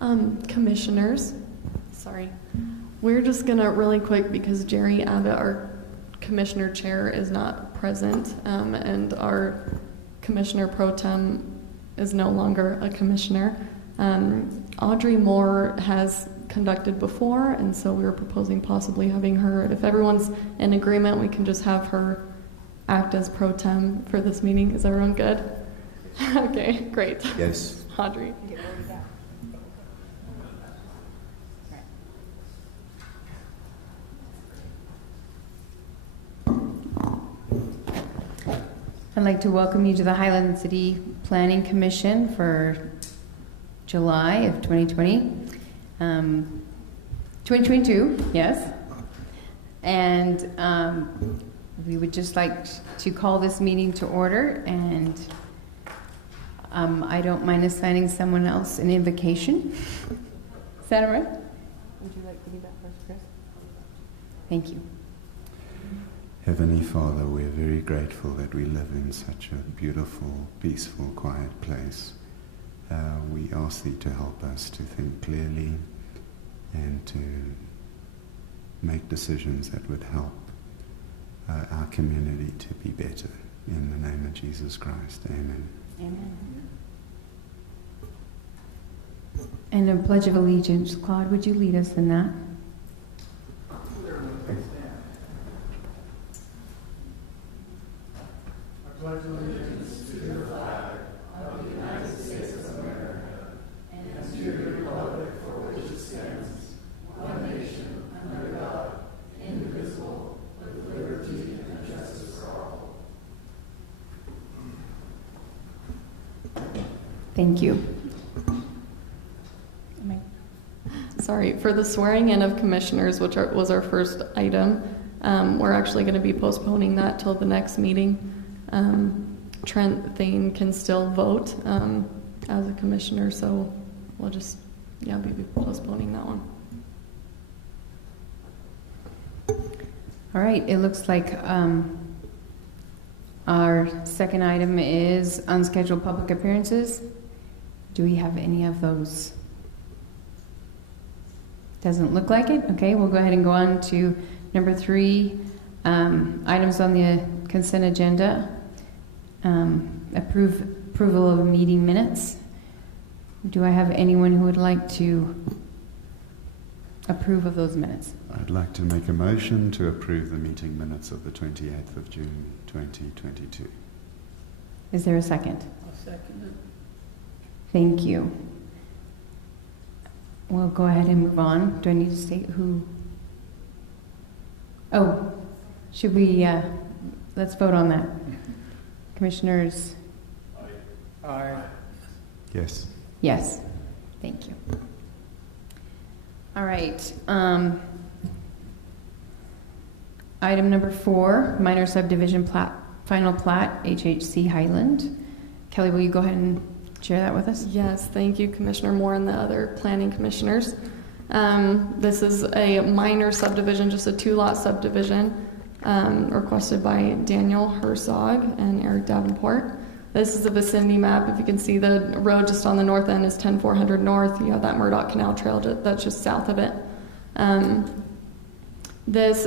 Commissioners, sorry. We're just gonna really quick, because Jerry Abbott, our commissioner chair, is not present, and our commissioner pro tem is no longer a commissioner. Audrey Moore has conducted before, and so we were proposing possibly having her, if everyone's in agreement, we can just have her act as pro tem for this meeting. Is everyone good? Okay, great. Yes. Audrey. I'd like to welcome you to the Highland City Planning Commission for July of 2020. 2022, yes. And we would just like to call this meeting to order, and I don't mind assigning someone else an invocation. Is that all right? Would you like to do that first, Chris? Thank you. Heavenly Father, we're very grateful that we live in such a beautiful, peaceful, quiet place. We ask Thee to help us to think clearly and to make decisions that would help our community to be better. In the name of Jesus Christ, amen. Amen. And a pledge of allegiance. Claude, would you lead us in that? Pledge allegiance to the flag of the United States of America and to the republic for which it stands, one nation, under God, indivisible, with liberty and justice for all. Thank you. Sorry, for the swearing in of commissioners, which was our first item, we're actually going to be postponing that till the next meeting. Trent Thane can still vote as a commissioner, so we'll just, be postponing that one. All right, it looks like our second item is unscheduled public appearances. Do we have any of those? Doesn't look like it. Okay, we'll go ahead and go on to number 3, items on the consent agenda. Approval of meeting minutes. Do I have anyone who would like to approve of those minutes? I'd like to make a motion to approve the meeting minutes of the 28th of June 2022. Is there a second? I'll second it. Thank you. We'll go ahead and move on. Do I need to state who? Oh, should we, let's vote on that. Commissioners? Aye. Yes. Yes. Thank you. All right. Item number 4, minor subdivision plat, final plat, HHC Highland. Kelly, will you go ahead and share that with us? Yes, thank you, Commissioner Moore and the other planning commissioners. This is a minor subdivision, just a 2-lot subdivision, requested by Daniel Herzog and Eric Davenport. This is a vicinity map. If you can see, the road just on the north end is 10400 North. You have that Murdoch Canal Trail that's just south of it.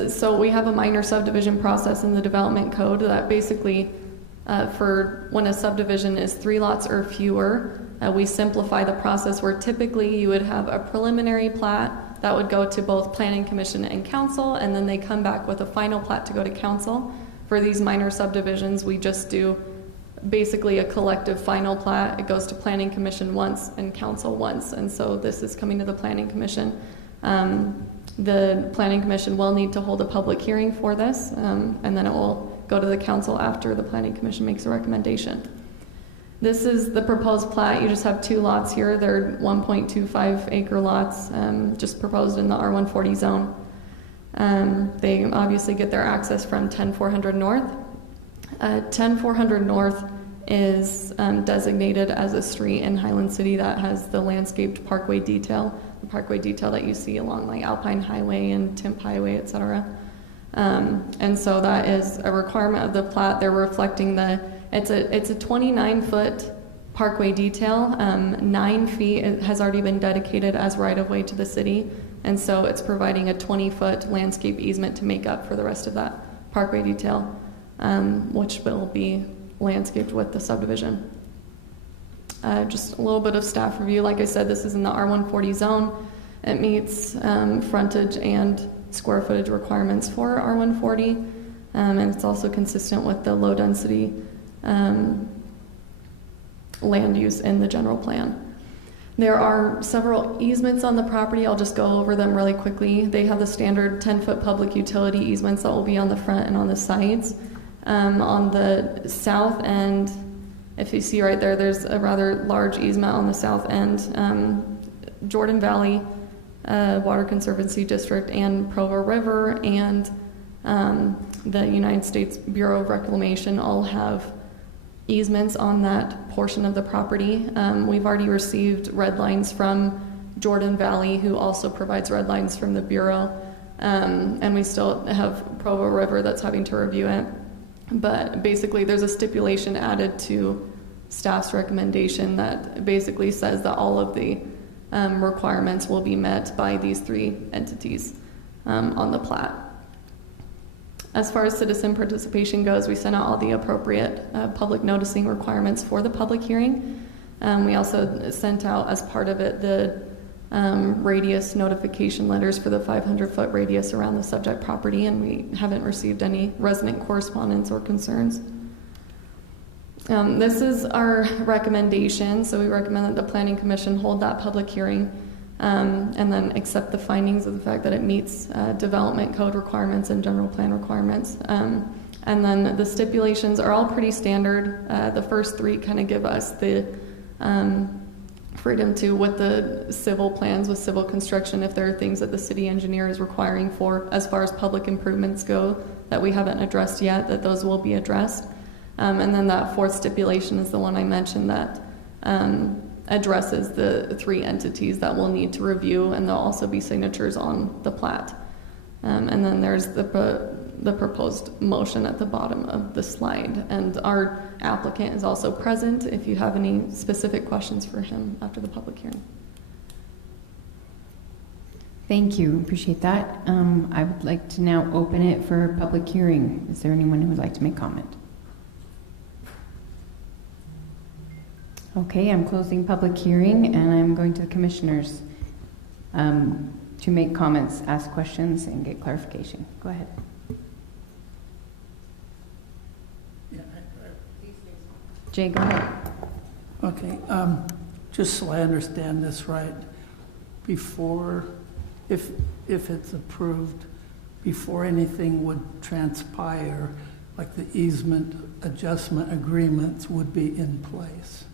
So we have a minor subdivision process in the development code that basically, for when a subdivision is 3 lots or fewer, we simplify the process where typically you would have a preliminary plat that would go to both Planning Commission and Council, and then they come back with a final plat to go to Council. For these minor subdivisions, we just do basically a collective final plat. It goes to Planning Commission once and Council once, and so this is coming to the Planning Commission. The Planning Commission will need to hold a public hearing for this, and then it will go to the Council after the Planning Commission makes a recommendation. This is the proposed plat. You just have 2 lots here. They're 1.25 acre lots, just proposed in the R140 zone. They obviously get their access from 10400 North. 10400 North is designated as a street in Highland City that has the landscaped parkway detail, the parkway detail that you see along like Alpine Highway and Timp Highway, etc. And so that is a requirement of the plat. They're reflecting it's a 29-foot parkway detail. 9 feet has already been dedicated as right-of-way to the city, and so it's providing a 20-foot landscape easement to make up for the rest of that parkway detail, which will be landscaped with the subdivision. Just a little bit of staff review. Like I said, this is in the R140 zone. It meets frontage and square footage requirements for R140, and it's also consistent with the low-density land use in the general plan. There are several easements on the property. I'll just go over them really quickly. They have the standard 10-foot public utility easements that will be on the front and on the sides. On the south end, if you see right there, there's a rather large easement on the south end. Jordan Valley Water Conservancy District and Provo River and the United States Bureau of Reclamation all have easements on that portion of the property. We've already received red lines from Jordan Valley, who also provides red lines from the Bureau, and we still have Provo River that's having to review it. But basically, there's a stipulation added to staff's recommendation that basically says that all of the requirements will be met by these 3 entities on the plat. As far as citizen participation goes, we sent out all the appropriate public noticing requirements for the public hearing. We also sent out, as part of it, the radius notification letters for the 500-foot radius around the subject property, and we haven't received any resident correspondence or concerns. This is our recommendation, so we recommend that the Planning Commission hold that public hearing and then accept the findings of the fact that it meets development code requirements and general plan requirements. And then the stipulations are all pretty standard. The first 3 kind of give us the freedom to, with the civil plans, with civil construction, if there are things that the city engineer is requiring for, as far as public improvements go, that we haven't addressed yet, that those will be addressed. And then that 4th stipulation is the one I mentioned that addresses the 3 entities that we'll need to review, and there'll also be signatures on the plat. And then there's the proposed motion at the bottom of the slide. And our applicant is also present if you have any specific questions for him after the public hearing. Thank you. Appreciate that. I would like to now open it for public hearing. Is there anyone who would like to make comment? Okay, I'm closing public hearing, and I'm going to the commissioners to make comments, ask questions, and get clarification. Go ahead. Jay, go ahead. Okay, just so I understand this right, before, if it's approved, before anything would transpire, like the easement adjustment agreements would be in place.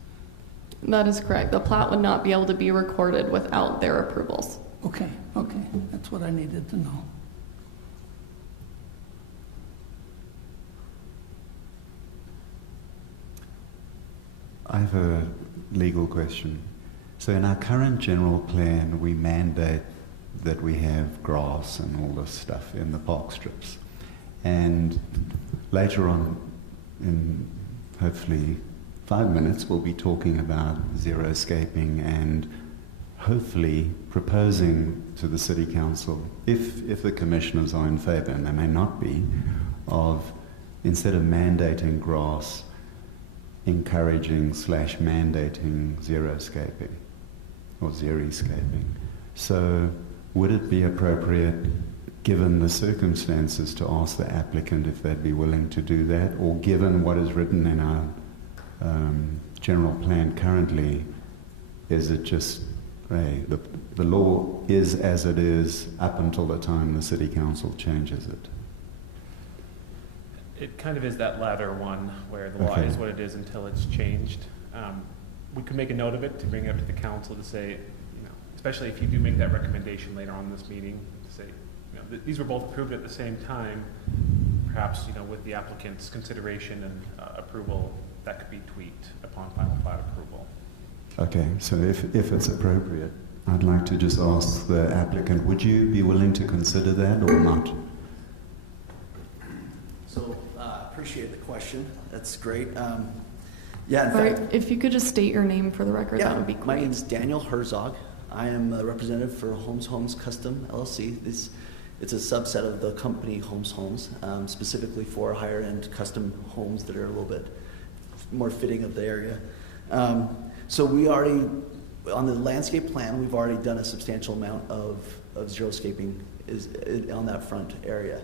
That is correct. The plat would not be able to be recorded without their approvals. Okay, that's what I needed to know. I have a legal question. So in our current general plan, we mandate that we have grass and all this stuff in the park strips. And later on, in hopefully 5 minutes, we'll be talking about xeriscaping and hopefully proposing to the City Council, if the commissioners are in favour, and they may not be, of instead of mandating grass, encouraging / mandating xeriscaping or xeriscaping. So would it be appropriate, given the circumstances, to ask the applicant if they'd be willing to do that, or given what is written in our general plan currently, is it just the law is as it is up until the time the City Council changes it? It kind of is that latter one where the law is what it is until it's changed. We could make a note of it to bring it up to the council to say, especially if you do make that recommendation later on in this meeting, to say, these were both approved at the same time. Perhaps, with the applicant's consideration and approval, that could be tweaked upon final plat approval. Okay, so if it's appropriate, I'd like to just ask the applicant, would you be willing to consider that or not? So, appreciate the question. That's great. Yeah, in All right, fact, if you could just state your name for the record, that would be my great. name is Daniel Herzog. I am a representative for Homes Custom LLC. It's a subset of the company Homes, specifically for higher-end custom homes that are a little bit more fitting of the area. So we already, on the landscape plan, we've already done a substantial amount of xeriscaping on that front area.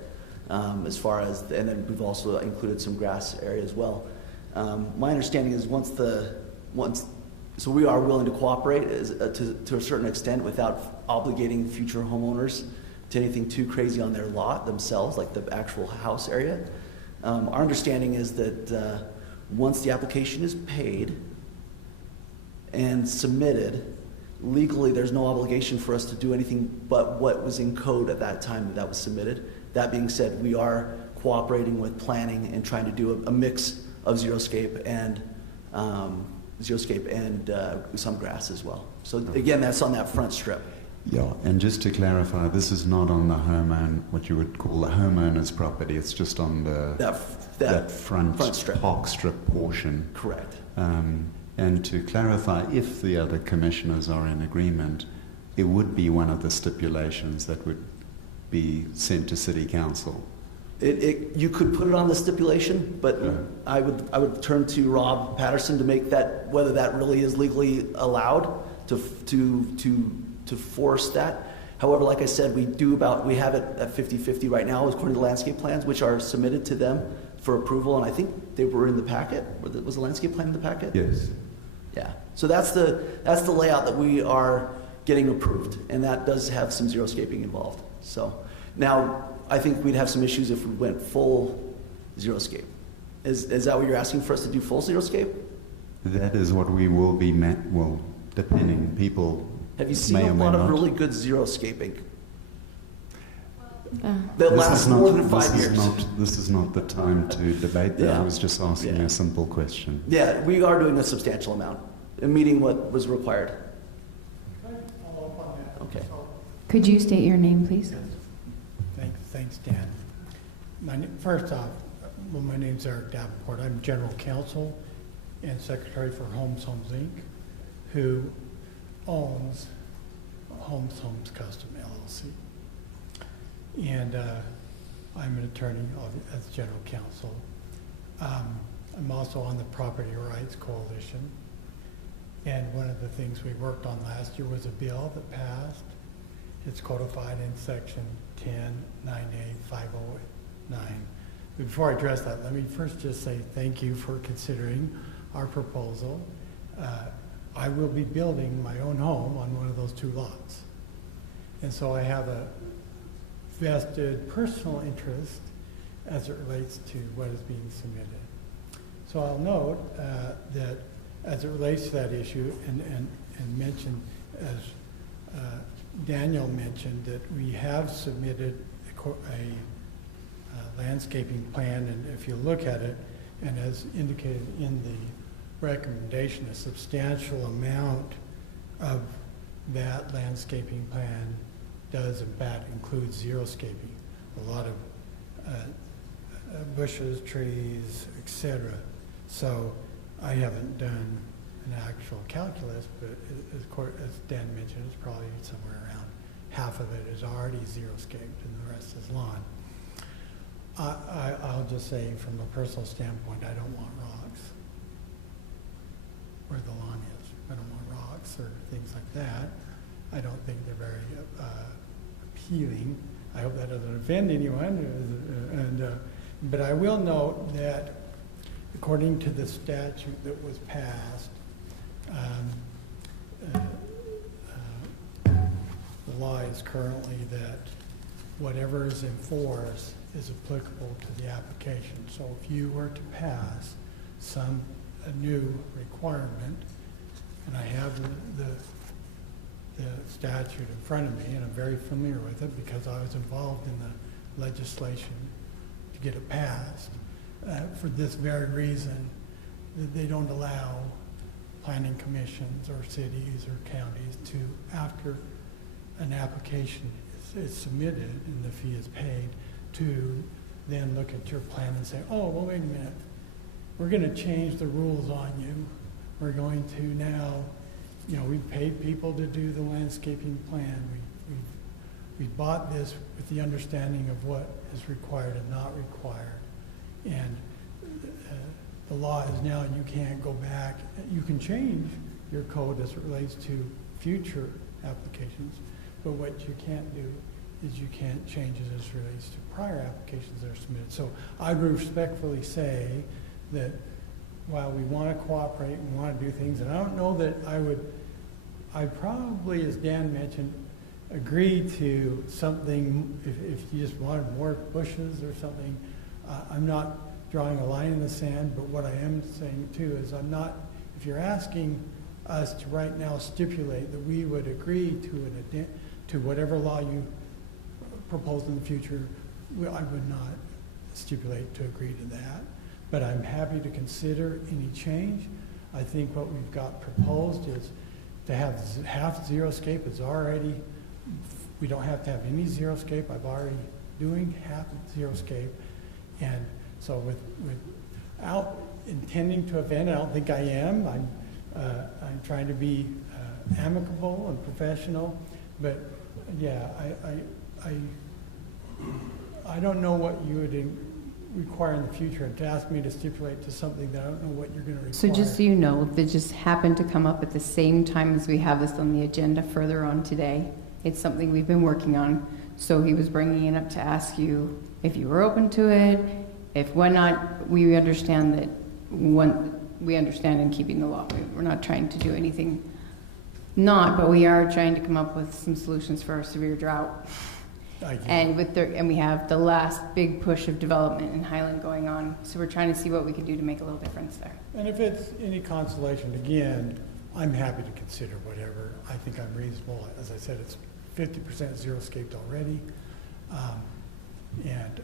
As far as, and then we've also included some grass area as well. My understanding is so we are willing to cooperate to a certain extent without obligating future homeowners to anything too crazy on their lot themselves, like the actual house area. Our understanding is that once the application is paid and submitted, legally there's no obligation for us to do anything but what was in code at that time that was submitted. That being said, we are cooperating with planning and trying to do a mix of xeriscape and some grass as well. So again, that's on that front strip. Yeah, and just to clarify, this is not on the what you would call the homeowner's property. It's just on that front strip. park strip portion. Correct. And to clarify, if the other commissioners are in agreement, it would be one of the stipulations that would be sent to City Council. You could put it on the stipulation, but Yeah. I would turn to Rob Patterson to make that, whether that really is legally allowed to force that. However, like I said, we have it at 50-50 right now according to landscape plans, which are submitted to them for approval, and I think they were in the packet. Was the landscape plan in the packet? Yes. Yeah. So that's the layout that we are getting approved, and that does have some xeriscaping involved. So now I think we'd have some issues if we went full xeriscape. Is that what you're asking for us to do, full xeriscape? That is what we will be depending. People Have you seen may a or may lot of not. really good xeriscaping Uh, that This lasts is not- more than 5 years? This is not the time to debate that. Yeah. I was just asking Yeah. a simple question. Yeah, we are doing a substantial amount, and meeting what was required. Okay. Could you state your name, please? Thanks, Dan. First off, my name's Eric Davenport. I'm General Counsel and Secretary for Homes Inc., who owns Homes Custom LLC. And I'm an attorney as General Counsel. I'm also on the Property Rights Coalition. And one of the things we worked on last year was a bill that passed. It's codified in section 10-9A-509. Before I address that, let me first just say thank you for considering our proposal. I will be building my own home on one of those two lots. And so I have a vested personal interest as it relates to what is being submitted. So I'll note that as it relates to that issue and mention, as Daniel mentioned, that we have submitted a landscaping plan, and if you look at it, and as indicated in the recommendation, a substantial amount of that landscaping plan does in fact include xeriscaping. A lot of bushes, trees, etc. So I haven't done an actual calculus, but as Dan mentioned, it's probably somewhere around half of it is already xeriscaped and the rest is lawn. I'll just say from a personal standpoint, I don't want rocks where the lawn is. I don't want rocks or things like that. I don't think they're very appealing. I hope that doesn't offend anyone. But I will note that according to the statute that was passed, the law is currently that whatever is in force is applicable to the application. So if you were to pass a new requirement, and I have the statute in front of me, and I'm very familiar with it because I was involved in the legislation to get it passed, for this very reason, that they don't allow planning commissions or cities or counties to, after an application is submitted and the fee is paid, to then look at your plan and say, oh, well, wait a minute, we're going to change the rules on you. We're going to now, we've paid people to do the landscaping plan. We bought this with the understanding of what is required and not required. And the law is now you can't go back. You can change your code as it relates to future applications, but what you can't do is you can't change it as it relates to prior applications that are submitted. So I would respectfully say that while we want to cooperate and want to do things, and I don't know that I probably, as Dan mentioned, agree to something if you just wanted more bushes or something. I'm not drawing a line in the sand, but what I am saying too is if you're asking us to right now stipulate that we would agree to whatever law you propose in the future, I would not stipulate to agree to that. But I'm happy to consider any change. I think what we've got proposed is to have half xeriscape is already, we don't have to have any xeriscape. I'm already doing half xeriscape. And so without intending to offend, I don't think I am. I'm trying to be amicable and professional. But yeah, I don't know what you would require in the future, and to ask me to stipulate to something that I don't know what you're going to require. So just so you know, that just happened to come up at the same time as we have this on the agenda further on today. It's something we've been working on. So he was bringing it up to ask you if you were open to it. If why not, we understand that we understand in keeping the law. We're not trying to do anything but we are trying to come up with some solutions for our severe drought. And we have the last big push of development in Highland going on. So we're trying to see what we can do to make a little difference there. And if it's any consolation, again, I'm happy to consider whatever. I think I'm reasonable. As I said, it's 50% xeriscaped already. And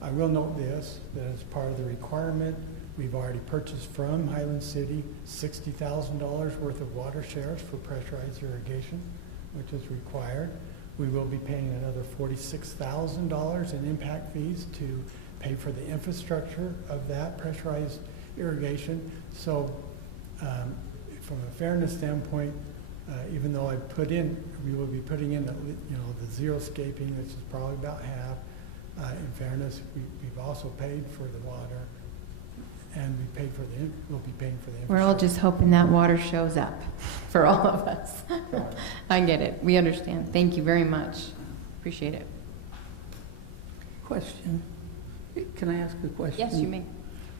I will note this, that as part of the requirement, we've already purchased from Highland City $60,000 worth of water shares for pressurized irrigation, which is required. We will be paying another $46,000 in impact fees to pay for the infrastructure of that pressurized irrigation. So from a fairness standpoint, even though we will be putting in the xeriscaping, which is probably about half, in fairness, we've also paid for the water, and we'll be paying for the infrastructure. We're all just hoping that water shows up for all of us. I get it. We understand. Thank you very much. Appreciate it. Question. Can I ask a question? Yes, you may.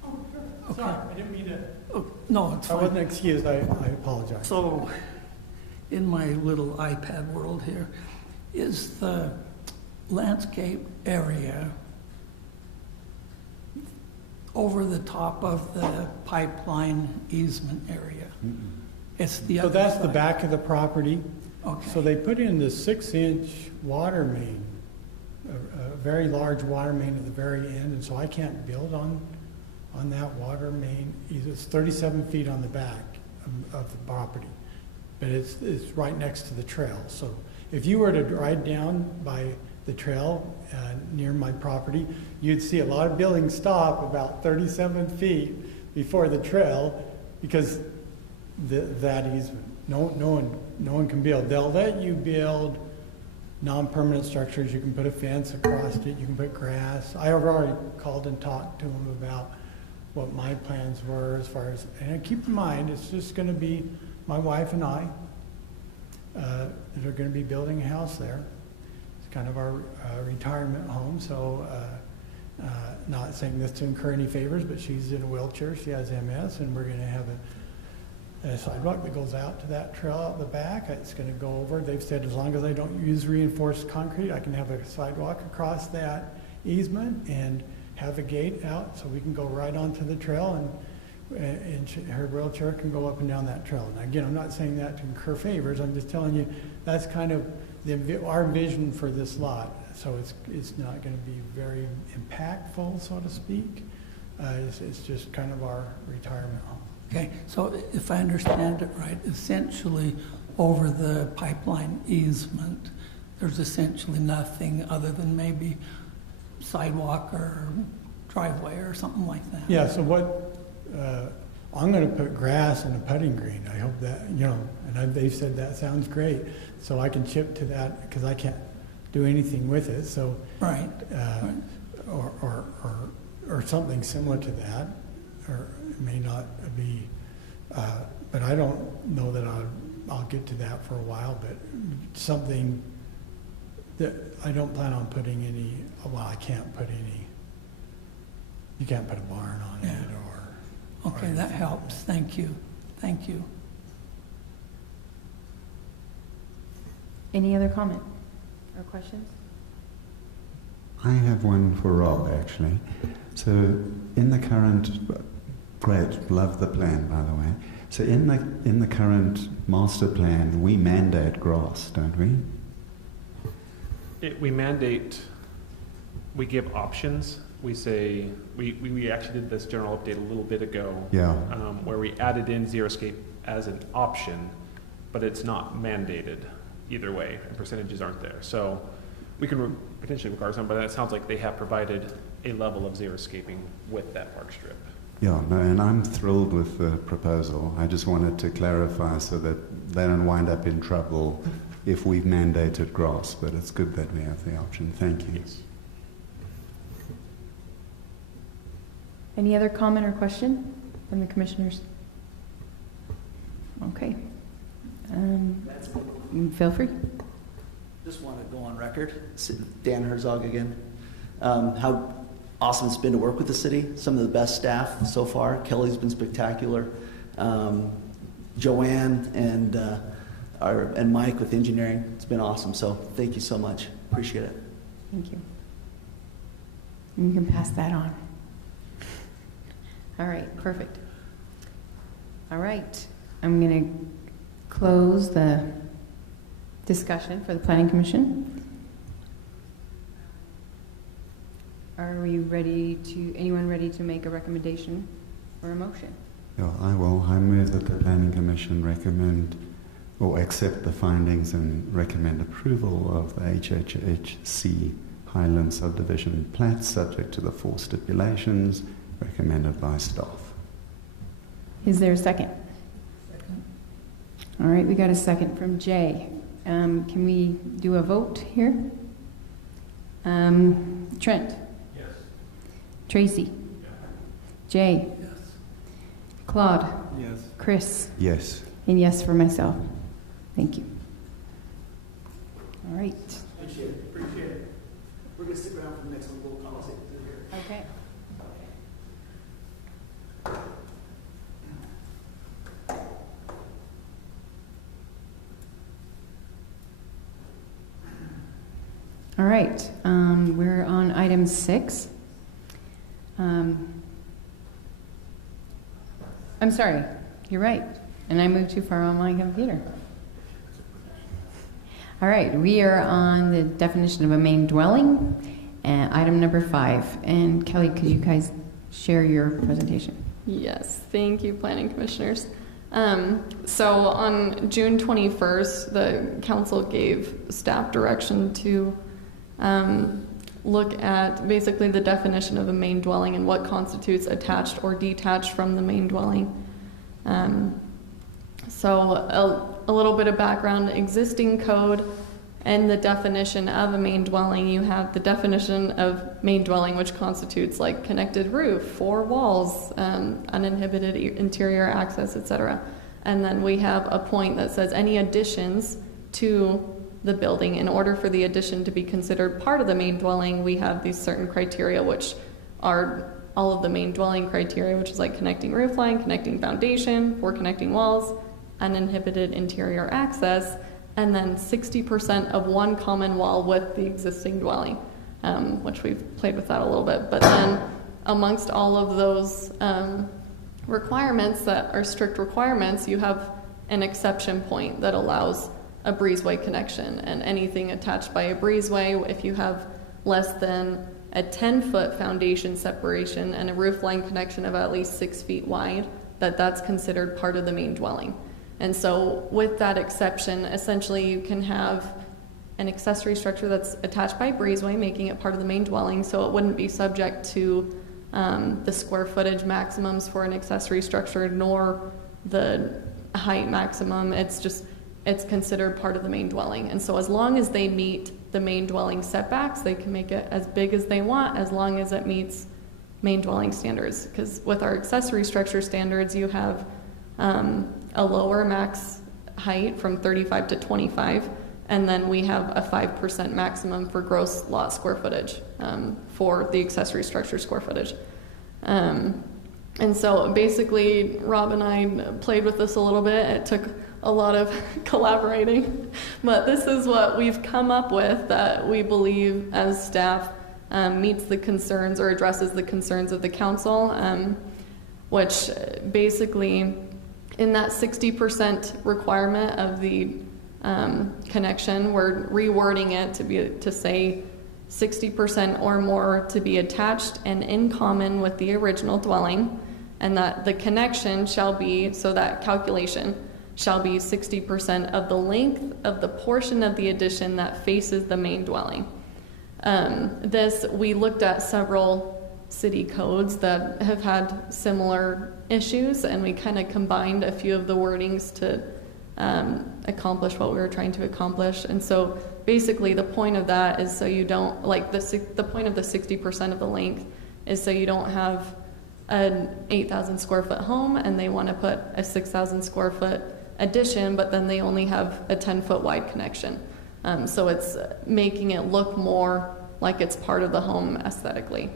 Oh, sure. Okay. Sorry, I didn't mean to. Oh, no, it's I fine. wasn't excused. I apologize. So, in my little iPad world here, is the landscape area over the top of the pipeline easement area? Mm-mm. It's the So other that's side. the back of the property. Okay. So they put in the 6-inch water main, a very large water main at the very end, and so I can't build on that water main. It's 37 feet on the back of the property, but it's right next to the trail. So if you were to ride down by the trail near my property, you'd see a lot of buildings stop about 37 feet before the trail because that easement. No one can build. They'll let you build non-permanent structures. You can put a fence across it. You can put grass. I have already called and talked to them about what my plans were as far as, and keep in mind, it's just going to be my wife and I that are going to be building a house there. It's kind of our retirement home, so not saying this to incur any favors, but she's in a wheelchair. She has MS, and we're going to have a sidewalk that goes out to that trail out the back. It's going to go over. They've said as long as I don't use reinforced concrete, I can have a sidewalk across that easement and have a gate out so we can go right onto the trail, and her wheelchair can go up and down that trail. And again, I'm not saying that to incur favors. I'm just telling you that's kind of our vision for this lot. So it's not going to be very impactful, so to speak. It's just kind of our retirement home. Okay, so if I understand it right, essentially over the pipeline easement, there's essentially nothing other than maybe sidewalk or driveway or something like that. Yeah, so what I'm going to put grass in a putting green. I hope that, and they said that sounds great. So I can chip to that because I can't do anything with it. So, Right. Or something similar to that, or it may not be, but I don't know that I'll get to that for a while, but something that I don't plan on putting any, I can't put any, you can't put a barn on Yeah. it Okay, that helps. Thank you. Thank you. Any other comment or questions? I have one for Rob, actually. So in the current, great, love the plan, by the way. So in the current master plan, we mandate grass, don't we? We mandate, we give options. We say, we actually did this general update a little bit ago. Yeah. Where we added in xeriscape as an option, but it's not mandated either way, and percentages aren't there. So we can potentially require some, but it sounds like they have provided a level of xeriscaping with that park strip. Yeah, no, and I'm thrilled with the proposal. I just wanted to clarify so that they don't wind up in trouble if we've mandated grass, but it's good that we have the option. Thank you. Yes. Any other comment or question from the commissioners? Okay. Feel free. Just want to go on record, Dan Herzog again, how awesome it's been to work with the city. Some of the best staff so far. Kelly's been spectacular. Joanne and Mike with engineering, it's been awesome. So thank you so much. Appreciate it. Thank you. And you can pass that on. All right, perfect. All right, I'm going to close the discussion for the Planning Commission. Are we ready to, anyone ready to make a recommendation or a motion? Yeah, I will. I move that the Planning Commission recommend or accept the findings and recommend approval of the HHHC Highland Subdivision plat subject to the 4 stipulations recommended by staff. Is there a second? All right, we got a second from Jay. Can we do a vote here? Trent? Yes. Tracy? Yeah. Jay? Yes. Claude? Yes. Chris? Yes. And yes for myself. Thank you. All right. Appreciate it. Appreciate it. We're going to stick around for the next one. We'll conversate here. Okay. All right, we're on item 6. I'm sorry, you're right, and I moved too far on my computer. All right, we are on the definition of a main dwelling, and item number 5. And Kelly, could you guys share your presentation? Yes, thank you, Planning Commissioners. So on June 21st, the council gave staff direction to look at basically the definition of a main dwelling and what constitutes attached or detached from the main dwelling. So a little bit of background, existing code and the definition of a main dwelling. You have the definition of main dwelling, which constitutes like connected roof, 4 walls, uninhibited interior access, etc. And then we have a point that says any additions to the building. In order for the addition to be considered part of the main dwelling, we have these certain criteria, which are all of the main dwelling criteria, which is like connecting roof line, connecting foundation, 4 connecting walls, uninhibited interior access, and then 60% of one common wall with the existing dwelling, which we've played with that a little bit. But then amongst all of those requirements that are strict requirements, you have an exception point that allows a breezeway connection, and anything attached by a breezeway, if you have less than a 10-foot foundation separation and a roof line connection of at least 6 feet wide, that's considered part of the main dwelling. And so with that exception, essentially you can have an accessory structure that's attached by breezeway, making it part of the main dwelling, so it wouldn't be subject to the square footage maximums for an accessory structure, nor the height maximum. It's considered part of the main dwelling. And so as long as they meet the main dwelling setbacks, they can make it as big as they want, as long as it meets main dwelling standards. Because with our accessory structure standards, you have a lower max height from 35 to 25, and then we have a 5% maximum for gross lot square footage for the accessory structure square footage. And so basically, Rob and I played with this a little bit. It took a lot of collaborating, but this is what we've come up with that we believe as staff meets the concerns or addresses the concerns of the council, which basically in that 60% requirement of the connection, we're rewording it to say 60% or more to be attached and in common with the original dwelling, and that the connection shall be, so that calculation shall be 60% of the length of the portion of the addition that faces the main dwelling. We looked at several city codes that have had similar issues, and we kind of combined a few of the wordings to accomplish what we were trying to accomplish. And so basically the point of that is so you don't, like the point of the 60% of the length is so you don't have an 8,000 square foot home and they want to put a 6,000 square foot addition, but then they only have a 10-foot wide connection. So it's making it look more like it's part of the home aesthetically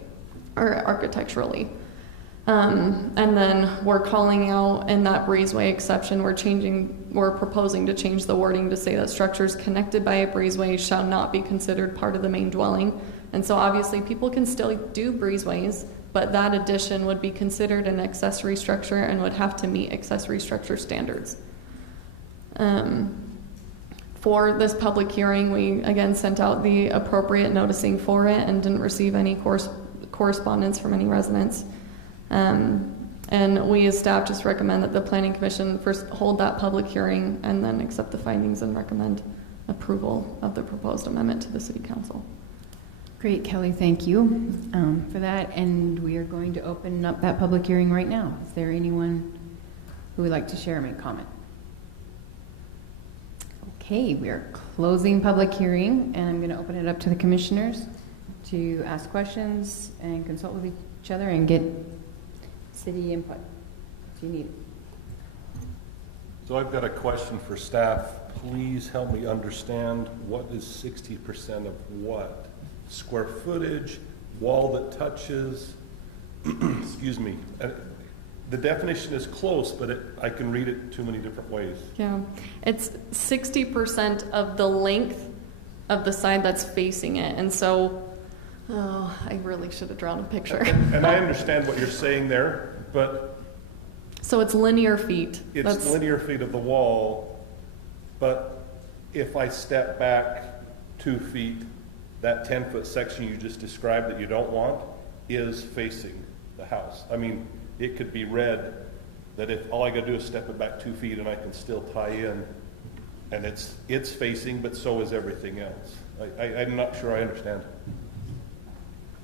or architecturally. And then we're calling out in that breezeway exception, we're proposing to change the wording to say that structures connected by a breezeway shall not be considered part of the main dwelling. And so obviously people can still do breezeways, but that addition would be considered an accessory structure and would have to meet accessory structure standards. For this public hearing, we again sent out the appropriate noticing for it and didn't receive any correspondence from any residents. And we as staff just recommend that the Planning Commission first hold that public hearing and then accept the findings and recommend approval of the proposed amendment to the City Council. Great, Kelly, thank you for that. And we are going to open up that public hearing right now. Is there anyone who would like to share or make comment? Okay, we are closing public hearing, and I'm going to open it up to the commissioners to ask questions and consult with each other and get city input if you need it. So I've got a question for staff. Please help me understand what is 60% of what? Square footage, wall that touches, excuse me. The definition is close, but I can read it too many different ways. Yeah, it's 60% of the length of the side that's facing it. And so, I really should have drawn a picture. And I understand what you're saying there, but... So it's linear feet. It's linear feet of the wall, but if I step back 2 feet, that 10-foot section you just described that you don't want is facing the house. I mean, it could be read that if all I got to do is step it back 2 feet and I can still tie in, and it's facing, but so is everything else. I'm not sure I understand.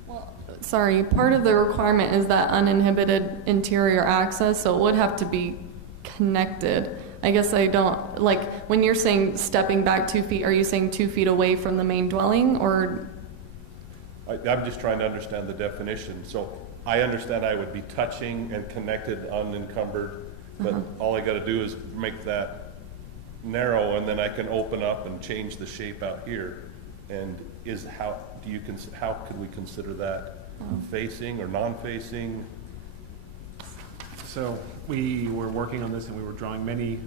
Well, sorry, part of the requirement is that uninhibited interior access, so it would have to be connected. I guess I don't, like, when you're saying stepping back 2 feet, are you saying 2 feet away from the main dwelling, or? I'm just trying to understand the definition. So I understand I would be touching and connected, unencumbered, but all I got to do is make that narrow, and then I can open up and change the shape out here. And how could we consider that facing or non-facing? So we were working on this and we were drawing many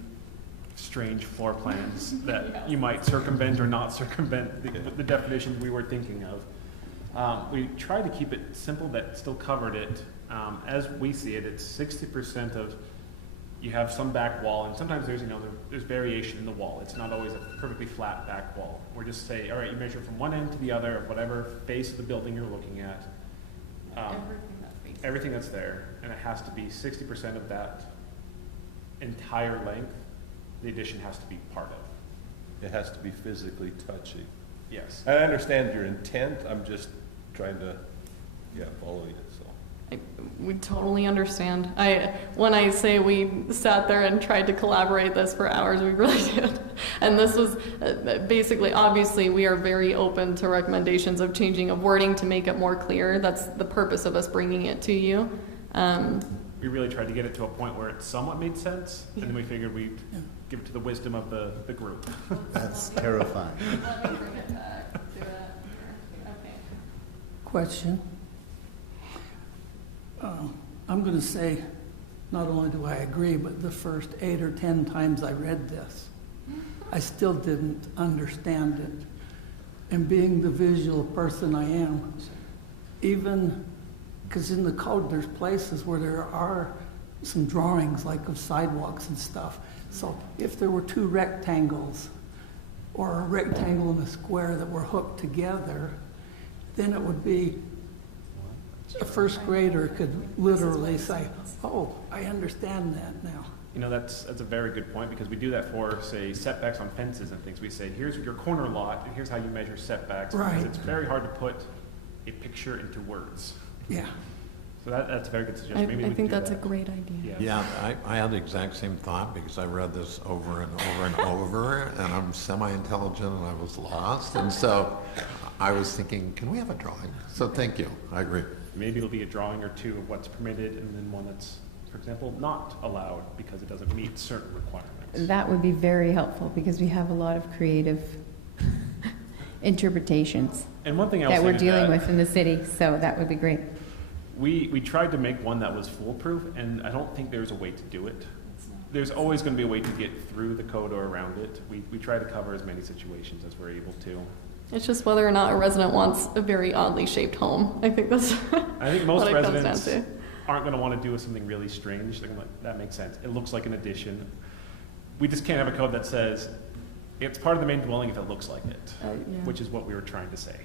strange floor plans that you might circumvent or not circumvent the definitions we were thinking of. We tried to keep it simple that still covered it. As we see it, it's 60% of, you have some back wall, and sometimes there's variation in the wall. It's not always a perfectly flat back wall. We're just saying, all right, you measure from one end to the other of whatever face of the building you're looking at. Everything that's there, and it has to be 60% of that entire length. The addition has to be part of. It has to be physically touching. Yes. I understand your intent. I'm just trying to, follow you. So. We totally understand. When I say we sat there and tried to collaborate this for hours, we really did. And this was basically, obviously, we are very open to recommendations of changing of wording to make it more clear. That's the purpose of us bringing it to you. We really tried to get it to a point where it somewhat made sense, and then we figured we'd give it to the wisdom of the group. That's terrifying. Let me bring it back to it. Okay. Question. I'm going to say, not only do I agree, but the first 8 or 10 times I read this, I still didn't understand it. And being the visual person I am, even because in the code there's places where there are some drawings like of sidewalks and stuff. So if there were 2 rectangles or a rectangle and a square that were hooked together, then it would be a first grader could literally say, oh, I understand that now. You know, that's a very good point, because we do that for, say, setbacks on fences and things. We say, here's your corner lot, and here's how you measure setbacks. Right. Because it's very hard to put a picture into words. Yeah. So that's a very good suggestion. Maybe I we think can do that's a that. great idea. Yeah, I had the exact same thought because I read this over and over and over, and I'm semi-intelligent and I was lost. And so I was thinking, can we have a drawing? So thank you. I agree. Maybe it'll be a drawing or 2 of what's permitted, and then one that's, for example, not allowed because it doesn't meet certain requirements. That would be very helpful because we have a lot of creative interpretations And one thing I that was we're dealing with in the city, so that would be great. we tried to make one that was foolproof, and I don't think there's a way to do it. There's always going to be a way to get through the code or around it. We try to cover as many situations as we're able to. It's just whether or not a resident wants a very oddly shaped home. I think that's I think most what it comes down residents to. aren't going to want to do something really strange. They're gonna be like, that makes sense. It looks like an addition. We just can't have a code that says it's part of the main dwelling if it looks like it, Yeah. which is what we were trying to say.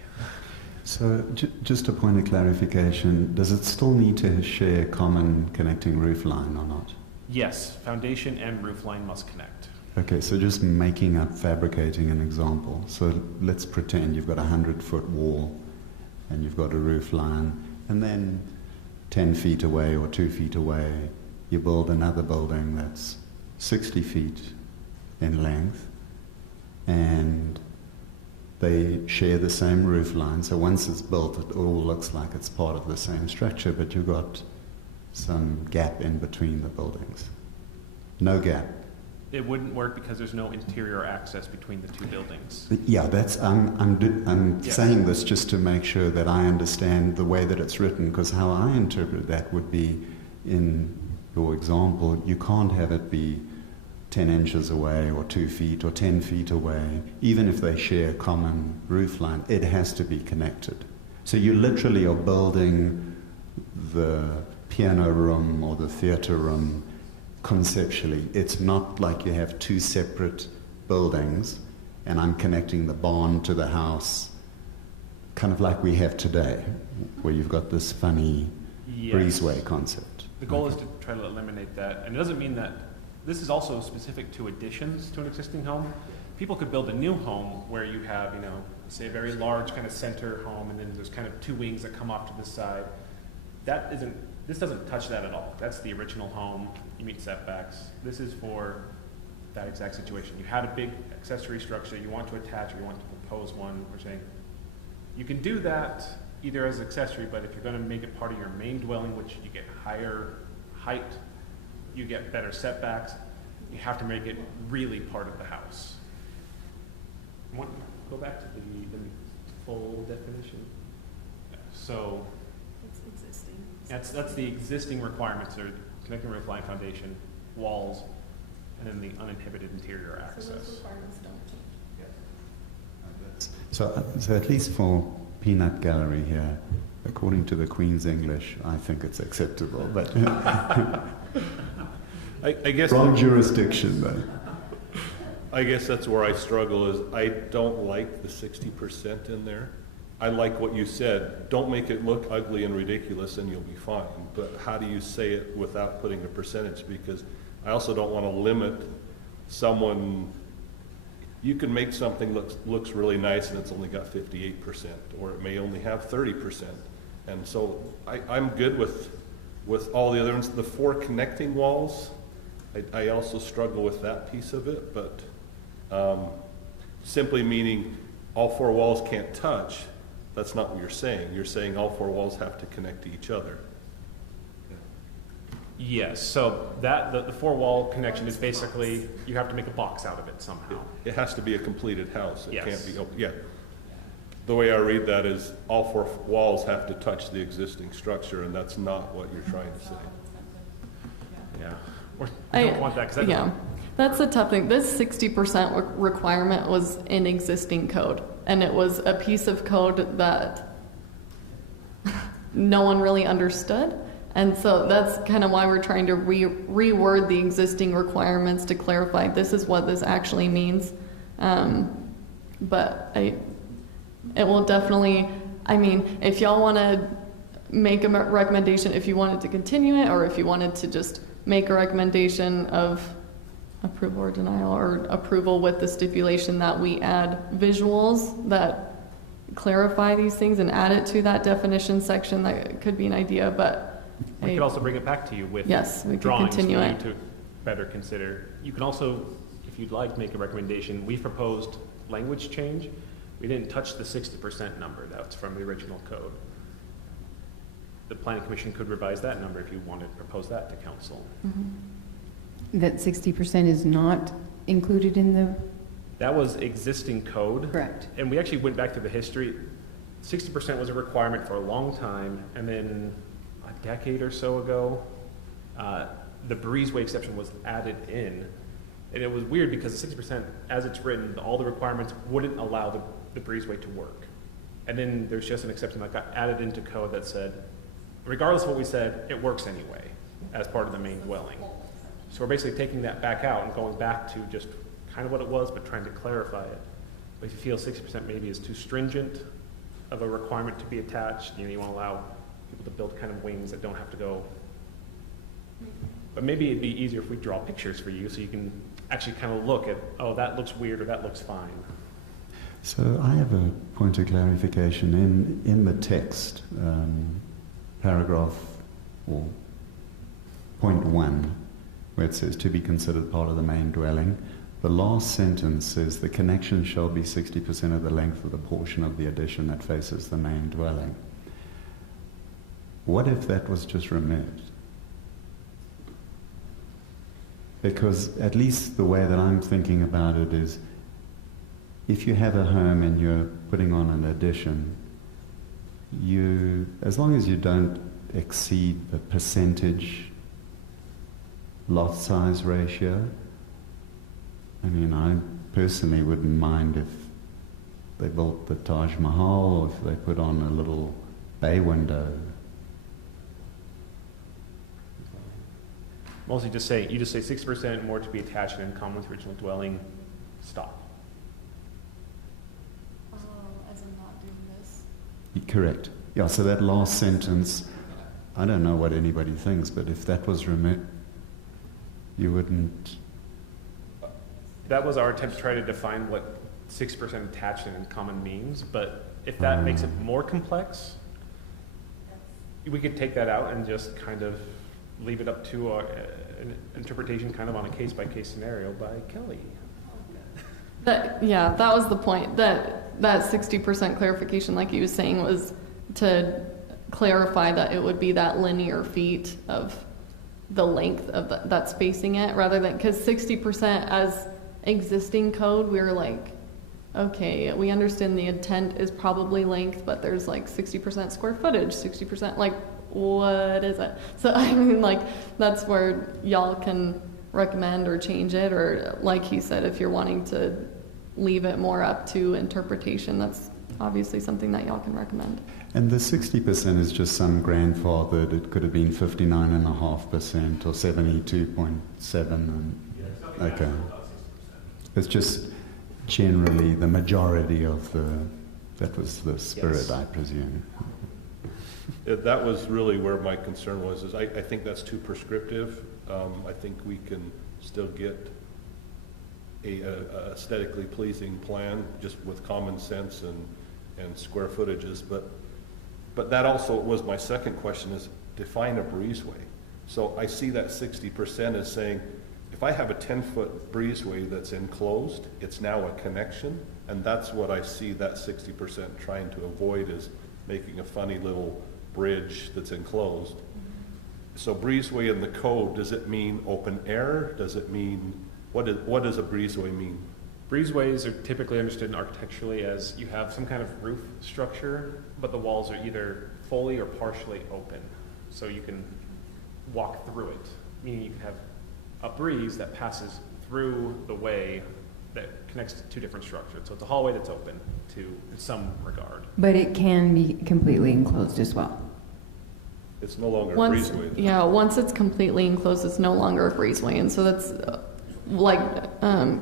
So just a point of clarification, does it still need to share common connecting roof line or not? Yes, foundation and roof line must connect. Okay, so just making up, fabricating an example. So let's pretend you've got a 100-foot wall and you've got a roof line, and then 10 feet away or 2 feet away, you build another building that's 60 feet in length, and they share the same roof line. So once it's built, it all looks like it's part of the same structure, but you've got some gap in between the buildings. No gap. It wouldn't work because there's no interior access between the 2 buildings. Yeah, that's I'm Yes. saying this just to make sure that I understand the way that it's written, because how I interpret that would be, in your example, you can't have it be 10 inches away or 2 feet or 10 feet away. Even if they share a common roof line, it has to be connected. So you literally are building the piano room or the theater room conceptually. It's not like you have 2 separate buildings and I'm connecting the barn to the house, kind of like we have today, where you've got this funny Yes. breezeway concept. The goal is to try to eliminate that. And it doesn't mean that this is also specific to additions to an existing home. People could build a new home where you have, say a very large kind of center home, and then there's kind of 2 wings that come off to the side. This doesn't touch that at all. That's the original home. You meet setbacks. This is for that exact situation. You had a big accessory structure you want to attach or you want to propose one. We're saying you can do that either as accessory, but if you're going to make it part of your main dwelling, which you get higher height, you get better setbacks, you have to make it really part of the house. Go back to the full definition. So that's the existing requirements are connecting roof line, foundation, walls, and then the uninhibited interior access. So those requirements don't change. So at least for Peanut Gallery here, according to the Queen's English, I think it's acceptable. But I guess wrong jurisdiction, though. I guess that's where I struggle is I don't like the 60% in there. I like what you said. Don't make it look ugly and ridiculous and you'll be fine. But how do you say it without putting a percentage? Because I also don't want to limit someone. You can make something looks really nice and it's only got 58%, or it may only have 30%. And so I'm good with all the other ones. The 4 connecting walls, I also struggle with that piece of it, but simply meaning all 4 walls can't touch, that's not what you're saying. You're saying all 4 walls have to connect to each other. Yes, so that, the 4-wall connection is basically, you have to make a box out of it somehow. It has to be a completed house. It Yes. can't be open. Yeah. The way I read that is all 4 walls have to touch the existing structure, and that's not what you're trying to say. Yeah, or I don't want that, because that doesn't. That's the tough thing. This 60% requirement was in existing code, and it was a piece of code that no one really understood. And so that's kind of why we're trying to reword the existing requirements to clarify this is what this actually means. But it will definitely, I mean, if y'all want to make a recommendation, if you wanted to continue it, or if you wanted to just make a recommendation of approval or denial, or approval with the stipulation that we add visuals that clarify these things and add it to that definition section, that could be an idea. But we could also bring it back to you with yes, we could drawings continue for you it to better consider. You can also, if you'd like, make a recommendation. We proposed language change. We didn't touch the 60% number. That's from the original code. The Planning Commission could revise that number if you wanted to propose that to council. That 60% is not included in the... That was existing code. Correct. And we actually went back to the history. 60% was a requirement for a long time, and then a decade or so ago, the Breezeway exception was added in. And it was weird because the 60%, as it's written, all the requirements wouldn't allow the Breezeway to work. And then there's just an exception that got added into code that said, regardless of what we said, it works anyway, as part of the main dwelling. So we're basically taking that back out and going back to just kind of what it was, but trying to clarify it. But if you feel 60% maybe is too stringent of a requirement to be attached, you want to allow people to build kind of wings that don't have to go. But maybe it'd be easier if we draw pictures for you so you can actually kind of look at, oh, that looks weird or that looks fine. So I have a point of clarification. In the text, paragraph or point 1, where it says to be considered part of the main dwelling, the last sentence says the connection shall be 60% of the length of the portion of the addition that faces the main dwelling. What if that was just removed? Because at least the way that I'm thinking about it is, if you have a home and you're putting on an addition, as long as you don't exceed the percentage lot size ratio, I mean, I personally wouldn't mind if they built the Taj Mahal or if they put on a little bay window. Mostly you just say 60% more to be attached and in common with original dwelling, stop. As in not doing this. Correct. Yeah, so that last sentence, I don't know what anybody thinks, but if that was removed, you wouldn't... That was our attempt to try to define what 6% attached and in common means, but if that makes it more complex, we could take that out and just kind of leave it up to an interpretation kind of on a case-by-case scenario by Kelly. That was the point. That 60% clarification, like he was saying, was to clarify that it would be that linear feet of the length of that spacing it, rather than, because 60% as existing code, we were like, okay, we understand the intent is probably length, but there's like 60% square footage, 60%, like, what is it? So I mean, like, that's where y'all can recommend or change it, or like he said, if you're wanting to leave it more up to interpretation, that's obviously something that y'all can recommend. And the 60% is just some grandfathered. It could have been 59.5% or 72.7. Okay. It's just generally the majority of that was the spirit, yes. I presume. That was really where my concern was, is I think that's too prescriptive. I think we can still get a aesthetically pleasing plan just with common sense and square footages, but But that also was my second question, is define a breezeway. So I see that 60% as saying, if I have a 10-foot breezeway that's enclosed, it's now a connection, and that's what I see that 60% trying to avoid, is making a funny little bridge that's enclosed. So breezeway in the code, does it mean open air? Does it mean, what does a breezeway mean? Breezeways are typically understood architecturally as you have some kind of roof structure, but the walls are either fully or partially open. So you can walk through it, meaning you can have a breeze that passes through the way that connects to two different structures. So it's a hallway that's open to, in some regard. But it can be completely enclosed as well. It's no longer a Once, breezeway. yeah, once it's completely enclosed, it's no longer a breezeway, and so that's like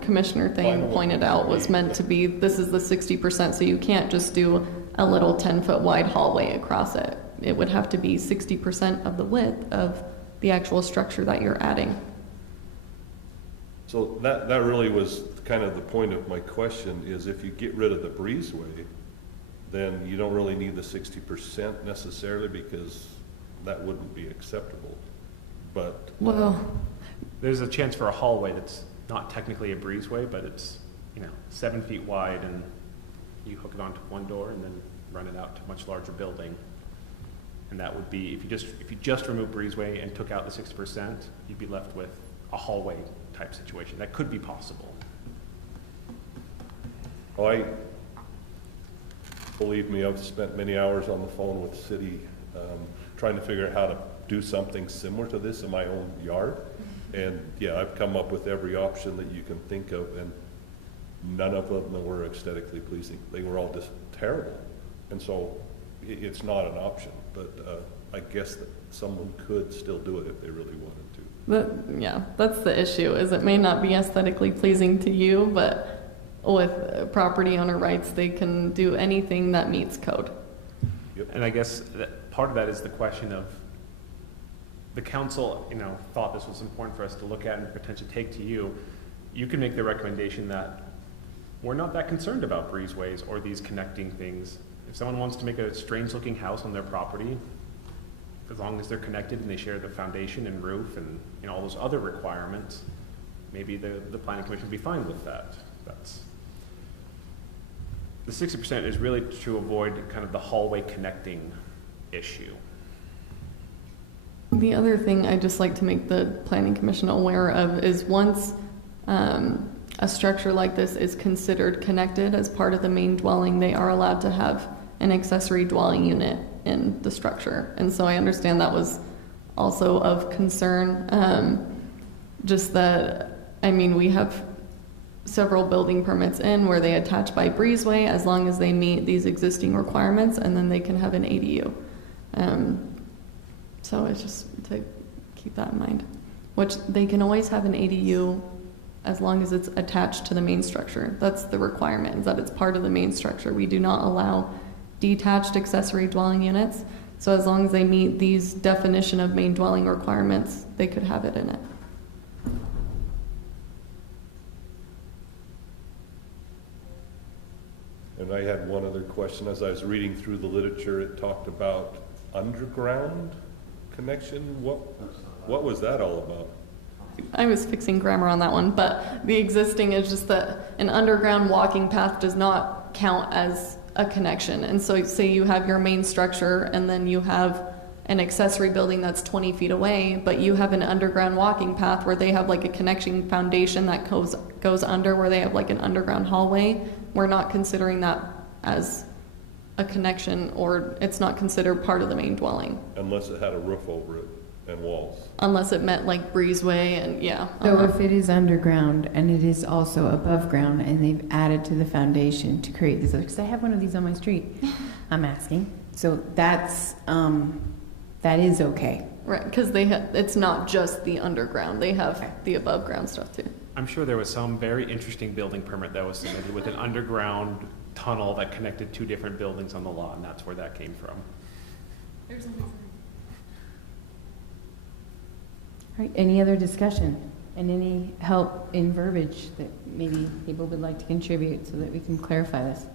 Commissioner Thane pointed out, was meant to be. This is the 60%, so you can't just do a little 10-foot wide hallway across it. It would have to be 60% of the width of the actual structure that you're adding. So that really was kind of the point of my question, is if you get rid of the breezeway, then you don't really need the 60% necessarily, because that wouldn't be acceptable. But Well, There's a chance for a hallway that's not technically a breezeway, but it's, 7 feet wide, and you hook it onto one door and then run it out to a much larger building. And that would be, if you just remove breezeway and took out the 60%, you'd be left with a hallway type situation. That could be possible. Believe me, I've spent many hours on the phone with city trying to figure out how to do something similar to this in my own yard. And yeah, I've come up with every option that you can think of, and none of them were aesthetically pleasing. They were all just terrible. And so it's not an option, but I guess that someone could still do it if they really wanted to. But yeah, that's the issue, is it may not be aesthetically pleasing to you, but with property owner rights, they can do anything that meets code. Yep. And I guess that part of that is the question of the council, thought this was important for us to look at and potentially take to you. You can make the recommendation that we're not that concerned about breezeways or these connecting things. If someone wants to make a strange looking house on their property, as long as they're connected and they share the foundation and roof and all those other requirements, maybe the planning commission would be fine with that. That's the 60% is really to avoid kind of the hallway connecting issue. The other thing I'd just like to make the planning commission aware of is once a structure like this is considered connected as part of the main dwelling, they are allowed to have an accessory dwelling unit in the structure. And so I understand that was also of concern. Just that, we have several building permits in where they attach by breezeway as long as they meet these existing requirements, and then they can have an ADU. So it's just to keep that in mind, which they can always have an ADU as long as it's attached to the main structure. That's the requirement, is that it's part of the main structure. We do not allow detached accessory dwelling units. So as long as they meet these definition of main dwelling requirements, they could have it in it. And I had one other question. As I was reading through the literature, it talked about underground connection. What was that all about? I was fixing grammar on that one, but the existing is just that an underground walking path does not count as a connection. And so say you have your main structure and then you have an accessory building that's 20 feet away, but you have an underground walking path where they have like a connection foundation that goes under, where they have like an underground hallway. We're not considering that as a connection, or it's not considered part of the main dwelling. Unless it had a roof over it and walls. Unless it met like breezeway and yeah. So if it is underground and it is also above ground and they've added to the foundation to create this, because I have one of these on my street, I'm asking. So that is okay. Right, because it's not just the underground. They have the above ground stuff too. I'm sure there was some very interesting building permit that was submitted with an underground tunnel that connected two different buildings on the lot, and that's where that came from. All right, any other discussion and any help in verbiage that maybe people would like to contribute so that we can clarify this?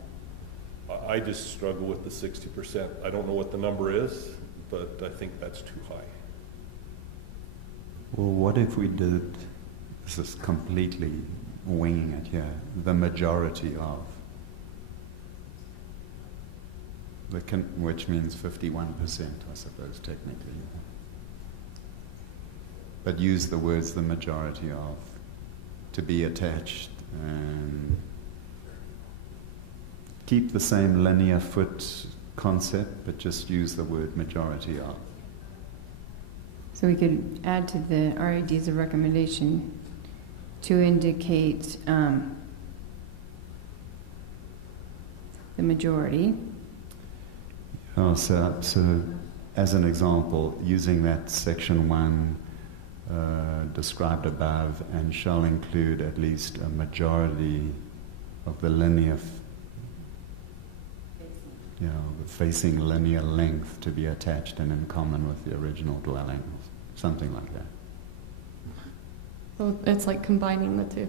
I just struggle with the 60%. I don't know what the number is, but I think that's too high. Well, what if we did, this is completely winging it here, the majority of, which means 51%, I suppose, technically. But use the words the majority of, to be attached, and keep the same linear foot concept, but just use the word majority of. So we could add to the RIDs a recommendation to indicate the majority. Oh, so as an example, using that section 1 described above, and shall include at least a majority of the linear, the facing linear length to be attached and in common with the original dwelling, something like that. So it's like combining the two.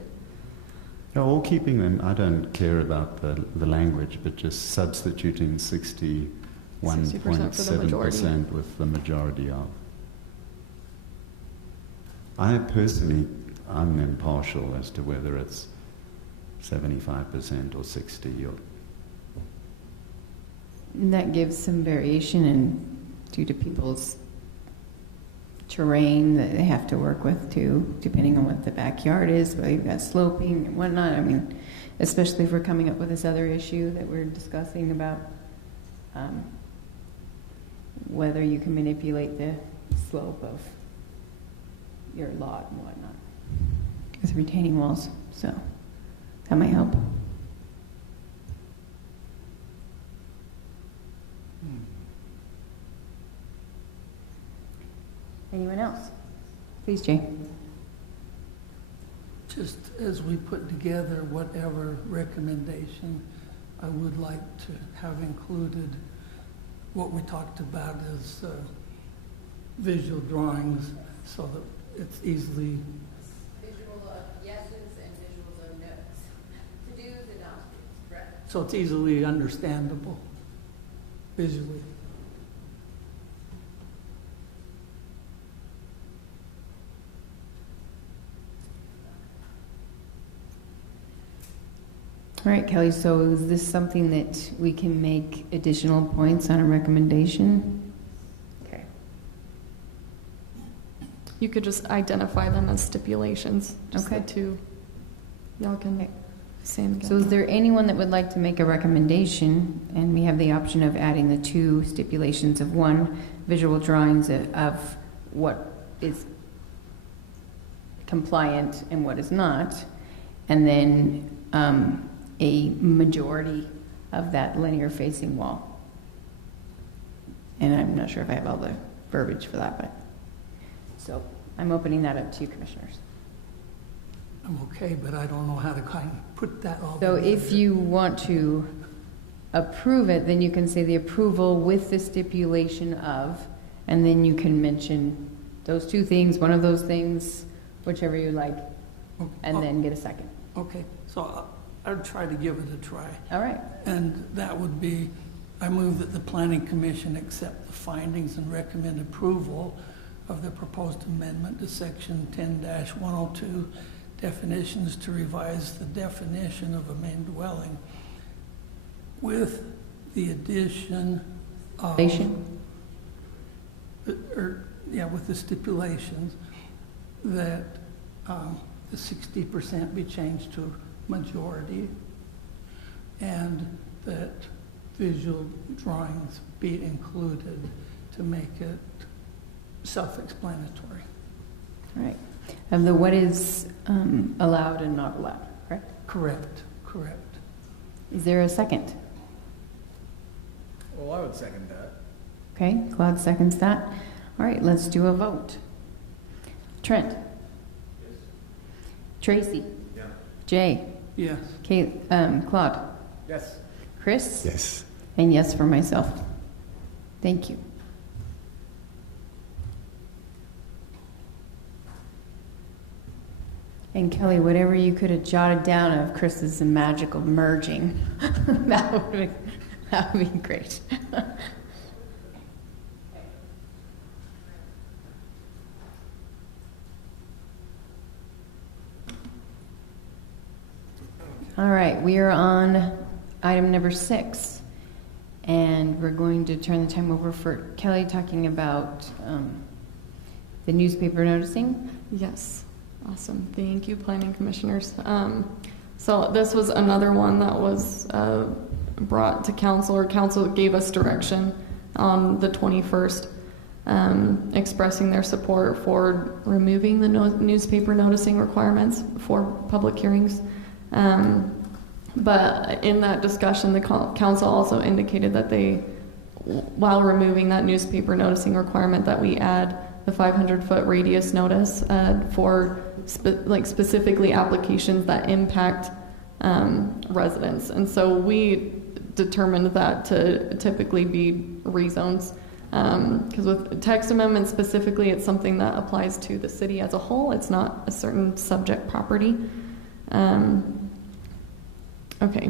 No, all keeping them. I don't care about the language, but just substituting 60% for the majority. 61.7% with the majority of. I personally, I'm impartial as to whether it's 75% or 60 or. That gives some variation due to people's terrain that they have to work with too, depending on what the backyard is, whether you've got sloping and whatnot. I mean, especially if we're coming up with this other issue that we're discussing about whether you can manipulate the slope of your lot and whatnot with retaining walls. So that might help. Anyone else? Please, Jay. Just as we put together whatever recommendation, I would like to have included what we talked about as visual drawings, so that it's easily. Visual of yeses and visuals of no's. To do's and not do's, correct? So it's easily understandable visually. All right, Kelly, so is this something that we can make additional points on a recommendation? Okay. You could just identify them as stipulations. Just Okay. the two. Y'all can say them again. So is there anyone that would like to make a recommendation? And we have the option of adding the two stipulations of one, visual drawings of what is compliant and what is not, and then a majority of that linear facing wall. And I'm not sure if I have all the verbiage for that, but so I'm opening that up to you, commissioners. I'm okay, but I don't know how to kind of put that all So together. if you want to approve it, then you can say the approval with the stipulation of, and then you can mention those two things, one of those things, whichever you like, and then get a second. Okay, so I'll try to give it a try. All right. And that would be, I move that the Planning Commission accept the findings and recommend approval of the proposed amendment to Section 10-102, definitions to revise the definition of a main dwelling with the addition of... with the stipulations that the 60% be changed to majority, and that visual drawings be included to make it self-explanatory. All right. Of the what is allowed and not allowed, correct? Correct. Is there a second? Well, I would second that. Okay, Claude seconds that. All right, let's do a vote. Trent? Yes. Tracy? Yeah. Jay? Yes. Claude? Yes. Chris? Yes. And yes for myself. Thank you. And Kelly, whatever you could have jotted down of Chris's magical merging, that would have That would be great. All right, we are on item number 6, and we're going to turn the time over for Kelly talking about the newspaper noticing. Yes, awesome. Thank you, planning commissioners. So this was another one that was brought to council, or council gave us direction on the 21st, expressing their support for removing the newspaper noticing requirements for public hearings. But in that discussion, the council also indicated that they, while removing that newspaper noticing requirement, that we add the 500-foot radius notice for specifically applications that impact residents. And so we determined that to typically be rezones, because with text amendments specifically, it's something that applies to the city as a whole. It's not a certain subject property. Okay,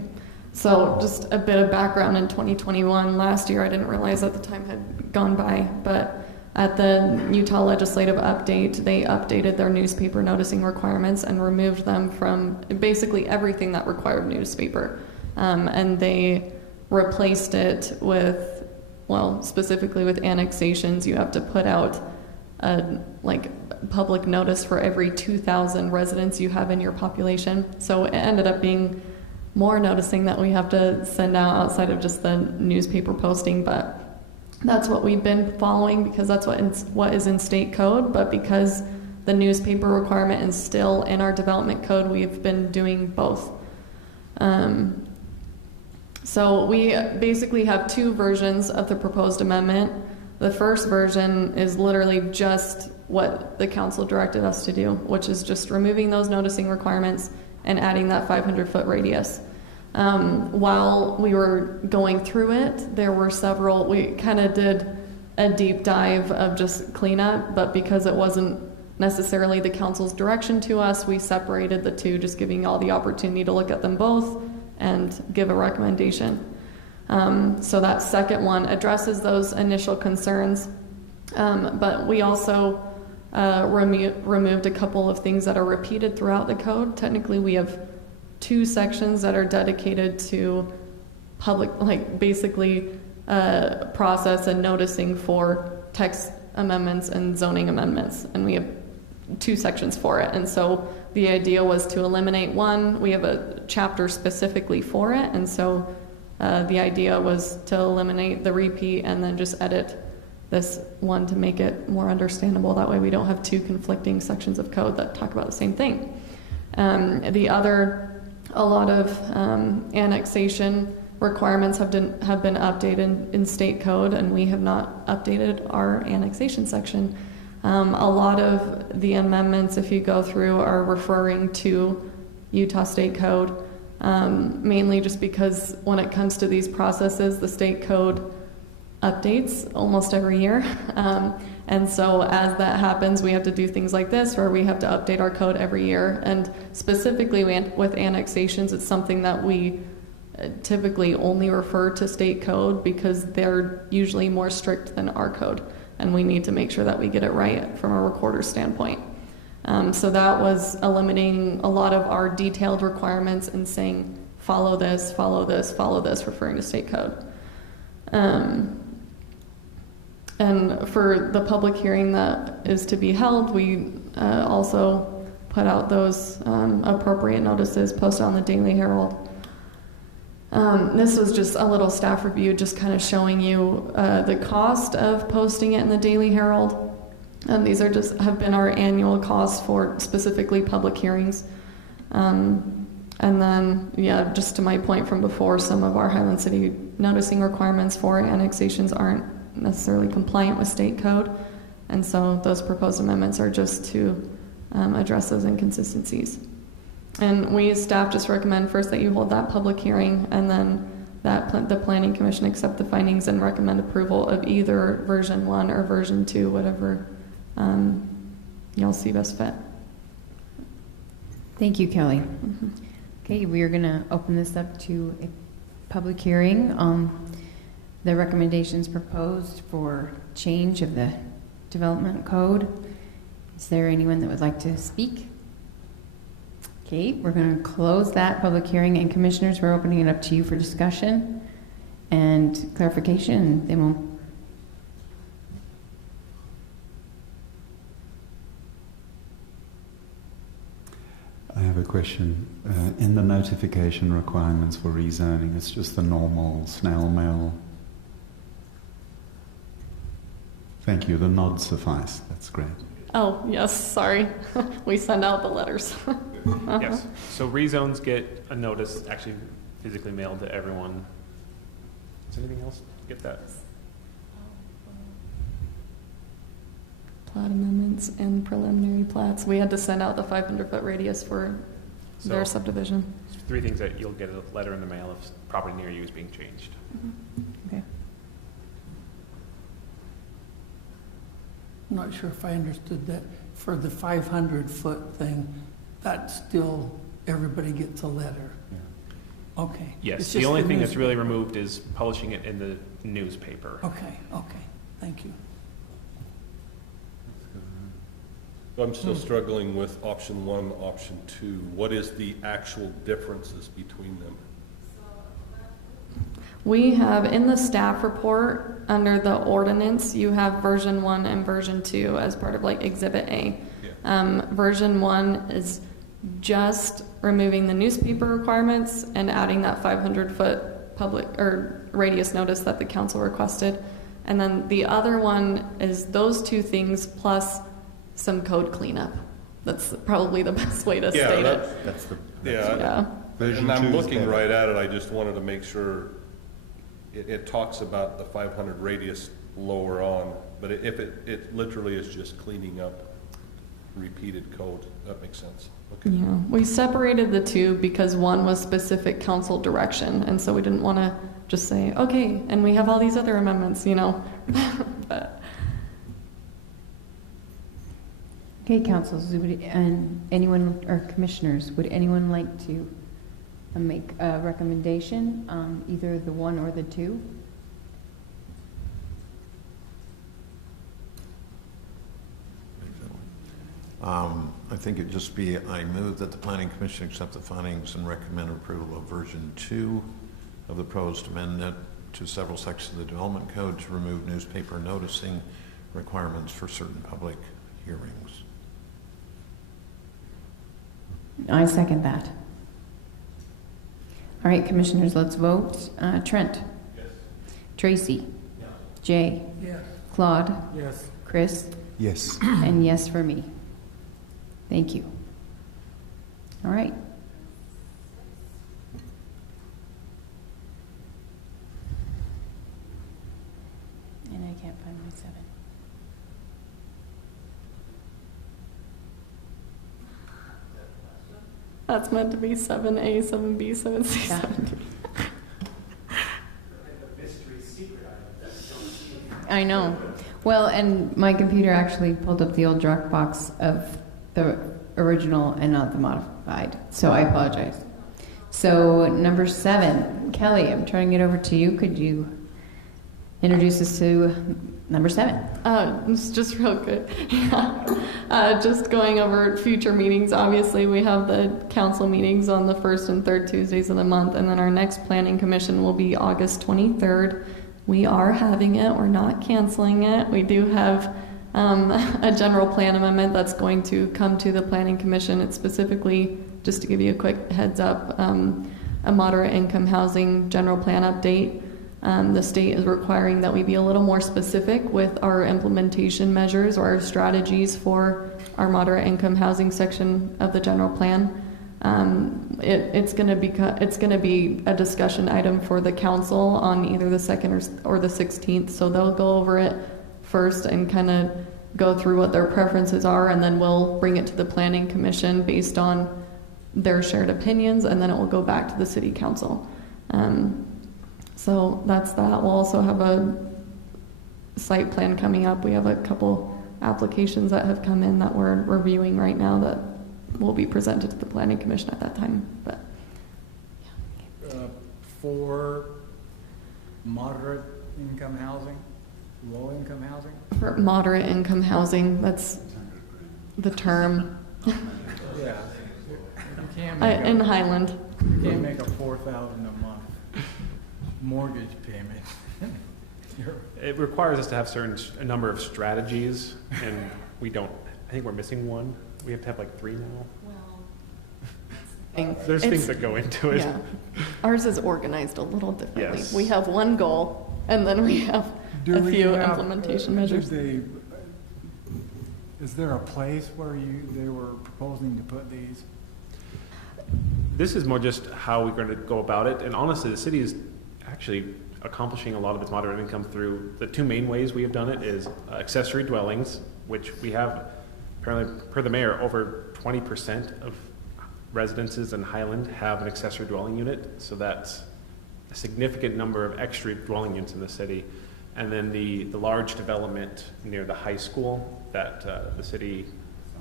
so just a bit of background in 2021. Last year, I didn't realize that the time had gone by, but at the Utah legislative update, they updated their newspaper noticing requirements and removed them from basically everything that required newspaper. And they replaced it with, well, specifically with annexations. You have to put out a public notice for every 2,000 residents you have in your population. So it ended up being more noticing that we have to send out outside of just the newspaper posting, but that's what we've been following because that's what is in state code. But because the newspaper requirement is still in our development code, we've been doing both. So we basically have 2 versions of the proposed amendment. The first version is literally just what the council directed us to do, which is just removing those noticing requirements and adding that 500-foot radius. While we were going through it, there were several, we kind of did a deep dive of just cleanup, but because it wasn't necessarily the council's direction to us, we separated the 2, just giving all the opportunity to look at them both and give a recommendation. So that second one addresses those initial concerns, but we also removed a couple of things that are repeated throughout the code. Technically, we have 2 sections that are dedicated to public, basically process and noticing for text amendments and zoning amendments, and we have 2 sections for it. And so the idea was to eliminate one. We have a chapter specifically for it, and so the idea was to eliminate the repeat and then just edit this one to make it more understandable. That way we don't have 2 conflicting sections of code that talk about the same thing. A lot of annexation requirements have been updated in state code, and we have not updated our annexation section. A lot of the amendments, if you go through, are referring to Utah state code, mainly just because when it comes to these processes, the state code updates almost every year. And so as that happens, we have to do things like this where we have to update our code every year. And specifically with annexations, it's something that we typically only refer to state code because they're usually more strict than our code. And we need to make sure that we get it right from a recorder standpoint. So that was eliminating a lot of our detailed requirements and saying, follow this, follow this, follow this, referring to state code. And for the public hearing that is to be held, we also put out those appropriate notices posted on the Daily Herald. This was just a little staff review, just kind of showing you the cost of posting it in the Daily Herald. These are have been our annual costs for specifically public hearings. And then, yeah, just to my point from before, some of our Highland City noticing requirements for annexations aren't necessarily compliant with state code. And so those proposed amendments are just to address those inconsistencies. And we as staff just recommend first that you hold that public hearing, and then that the Planning Commission accept the findings and recommend approval of either version 1 or version 2, whatever y'all see best fit. Thank you, Kelly. Okay, we are going to open this up to a public hearing. the recommendations proposed for change of the development code. Is there anyone that would like to speak? Okay, we're going to close that public hearing, and commissioners, we're opening it up to you for discussion and clarification. Then we'll I have a question. In the notification requirements for rezoning, it's just the normal snail mail. Thank you. The nods suffice. That's great. Oh, yes, sorry. We send out the letters. Yes, so rezones get a notice actually physically mailed to everyone. Is anything else? Get that? Plat amendments and preliminary plats. We had to send out the 500-foot radius for their So- subdivision. Three things that you'll get a letter in the mail if property near you is being changed. okay. I'm not sure if I understood that. For the 500-foot thing, that's still, everybody gets a letter. Okay. It's Yes, just the only thing news- that's really removed is publishing it in the newspaper. Okay, thank you. I'm still struggling with option 1, option 2. What is the actual differences between them? We have in the staff report under the ordinance, you have version 1 and version 2 as part of like exhibit A. Version 1 is just removing the newspaper requirements and adding that 500-foot public or radius notice that the council requested. And then the other one is those two things plus some code cleanup. That's probably the best way to state it. That's the Yeah. version And I'm 2 is looking better. right at it, I just wanted to make sure it talks about the 500 radius lower on, but if it literally is just cleaning up repeated code, that makes sense. Okay. Yeah, we separated the two because one was specific council direction, and so we didn't want to just say, okay, and we have all these other amendments, you know. But Okay, councils, and anyone, or commissioners, would anyone like to make a recommendation, either the 1 or the 2? I think it'd just be, I move that the planning commission accept the findings and recommend approval of version 2 of the proposed amendment to several sections of the development code to remove newspaper noticing requirements for certain public hearings. I second that. All right, commissioners, let's vote. Trent? Yes. Tracy? Jay? Yes. Claude? Yes. Chris? Yes. And yes for me. Thank you. All right. And I can't find my 7. that's meant to be 7A, 7B, 7C, Yeah. 7D. I know. Well, and my computer actually pulled up the old Dropbox of the original and not the modified, so I apologize. So number 7, Kelly, I'm turning it over to you. Could you introduce us to number 7? It's just real good. Yeah. Just going over future meetings. Obviously, we have the council meetings on the 1st and 3rd Tuesdays of the month, and then our next planning commission will be August 23rd. We are having it. We're not canceling it. We do have a general plan amendment that's going to come to the planning commission. It's specifically, just to give you a quick heads up, a moderate income housing general plan update. The state is requiring that we be a little more specific with our implementation measures or our strategies for our moderate income housing section of the general plan. It's going to be a discussion item for the council on either the 2nd or the 16th. So they'll go over it first and kind of go through what their preferences are, and then we'll bring it to the planning commission based on their shared opinions, and then it will go back to the city council. So that's that. We'll also have a site plan coming up. We have a couple applications that have come in that we're reviewing right now that will be presented to the planning commission at that time. But For moderate income housing, low income housing? For moderate income housing, that's the term. Yeah. You can't In make Highland. you can't make a $4,000 a month mortgage payment. It requires us to have a number of strategies, and we don't, I think we're missing one. We have to have like 3 now. There's things that go into it. Yeah. Ours is organized a little differently. Yes. We have one goal, and then we have a few implementation measures. Is there a place where they were proposing to put these? This is more just how we're going to go about it, and honestly, the city is actually accomplishing a lot of its moderate income through the 2 main ways we have done it is accessory dwellings, which we have, apparently, per the mayor, over 20% of residences in Highland have an accessory dwelling unit, so that's a significant number of extra dwelling units in the city. And then the large development near the high school that the city,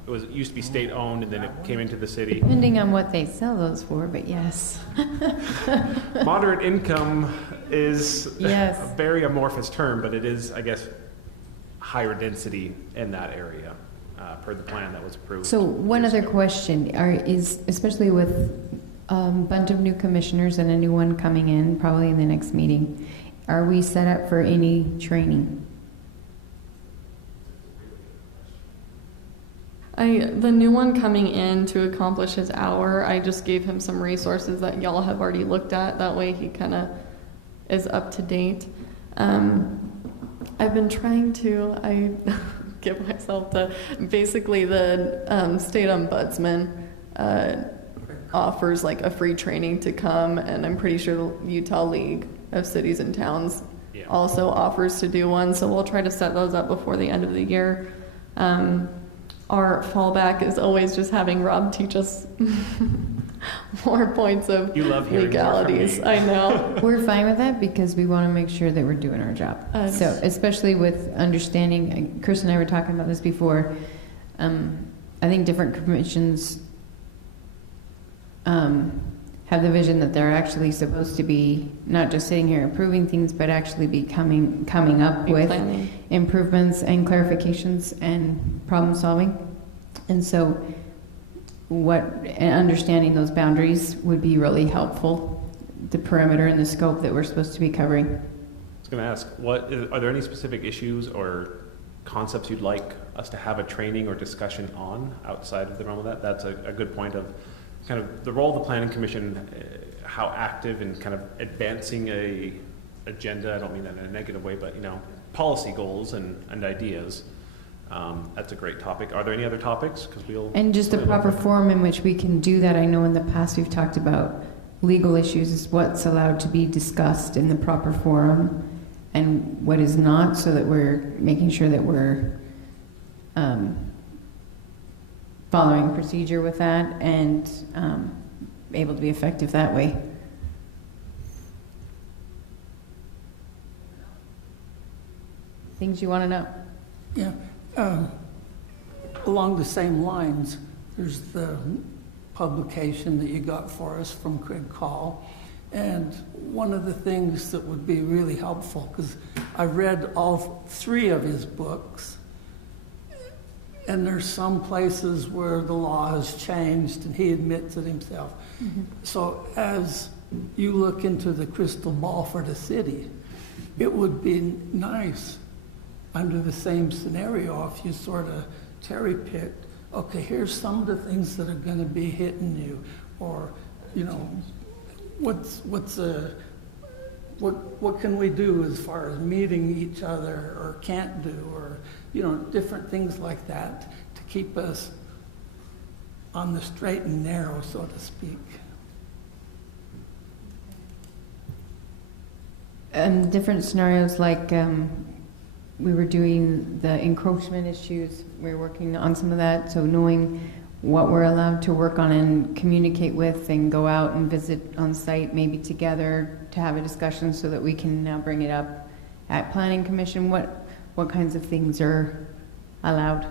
it used to be state-owned, and then it came into the city. Depending on what they sell those for, but yes. Moderate income is Yes. a very amorphous term, but it is, I guess, higher density in that area, per the plan that was approved. So one years other ago. question, especially with a bunch of new commissioners and a new one coming in probably in the next meeting, are we set up for any training? The new one coming in to accomplish his hour, I just gave him some resources that y'all have already looked at. That way he kind of is up to date. I've been trying to, give myself basically the state ombudsman offers like a free training to come, and I'm pretty sure the Utah League of Cities and Towns also offers to do one, so we'll try to set those up before the end of the year. Our fallback is always just having Rob teach us more points of You love hearing legalities. more from me. I know. We're fine with that because we want to make sure that we're doing our job. So especially with understanding, Chris and I were talking about this before, I think different commissions have the vision that they're actually supposed to be not just sitting here approving things, but actually be coming up with Planning. improvements and clarifications and problem solving. And so understanding those boundaries would be really helpful, the perimeter and the scope that we're supposed to be covering. I was going to ask, are there any specific issues or concepts you'd like us to have a training or discussion on outside of the realm of that? That's a good point of kind of the role of the Planning Commission, how active in kind of advancing a agenda. I don't mean that in a negative way, but policy goals and ideas. That's a great topic. Are there any other topics? And just the proper forum in which we can do that. I know in the past we've talked about legal issues is what's allowed to be discussed in the proper forum and what is not, so that we're making sure that we're following procedure with that and able to be effective that way. Things you want to know? Yeah. Along the same lines, there's the publication that you got for us from Craig Call. And one of the things that would be really helpful, because I read all 3 of his books, and there's some places where the law has changed, and he admits it himself. Mm-hmm. So as you look into the crystal ball for the city, it would be nice under the same scenario if you sort of cherry-picked, okay, here's some of the things that are going to be hitting you, or, what can we do as far as meeting each other or can't do, or different things like that to keep us on the straight and narrow, so to speak. Different scenarios like we were doing the encroachment issues. We were working on some of that, so knowing what we're allowed to work on and communicate with and go out and visit on site, maybe together to have a discussion so that we can now bring it up at Planning Commission. What kinds of things are allowed?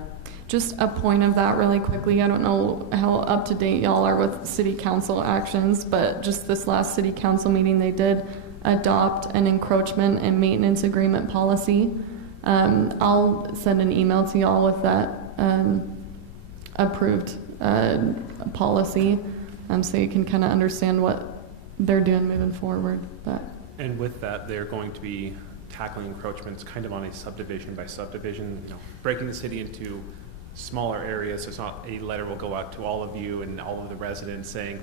Just a point of that really quickly. I don't know how up to date y'all are with city council actions, but just this last city council meeting they did, adopt an encroachment and maintenance agreement policy. I'll send an email to y'all with that approved policy, so you can kind of understand what they're doing moving forward. But And with that, they're going to be tackling encroachments kind of on a subdivision by subdivision, breaking the city into smaller areas. So it's not a letter will go out to all of you and all of the residents saying,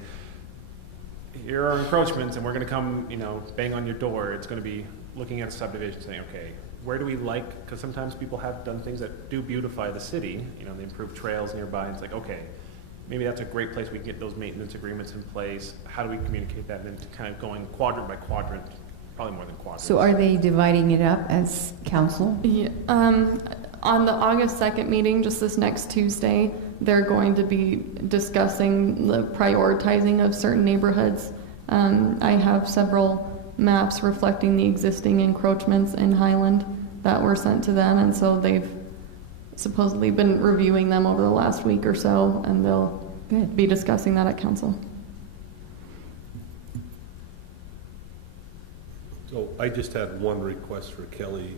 here are encroachments and we're going to come, bang on your door. It's going to be looking at a subdivision saying, okay, where do we because sometimes people have done things that do beautify the city, they improve trails nearby, and it's like, okay, maybe that's a great place we can get those maintenance agreements in place. How do we communicate that into kind of going quadrant by quadrant, probably more than quadrant. So are they dividing it up as council? yeah, on the August 2nd meeting, just this next Tuesday, they're going to be discussing the prioritizing of certain neighborhoods. I have several maps reflecting the existing encroachments in Highland that were sent to them, and so they've supposedly been reviewing them over the last week or so, and they'll be discussing that at council. So I just had one request for Kelly.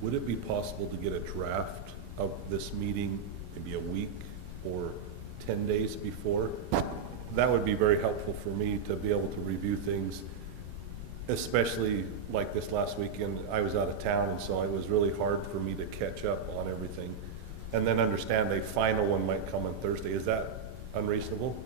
Would it be possible to get a draft of this meeting maybe a week or 10 days before? That would be very helpful for me to be able to review things, especially like this last weekend. I was out of town, and so it was really hard for me to catch up on everything. And then understand a final one might come on Thursday. Is that unreasonable?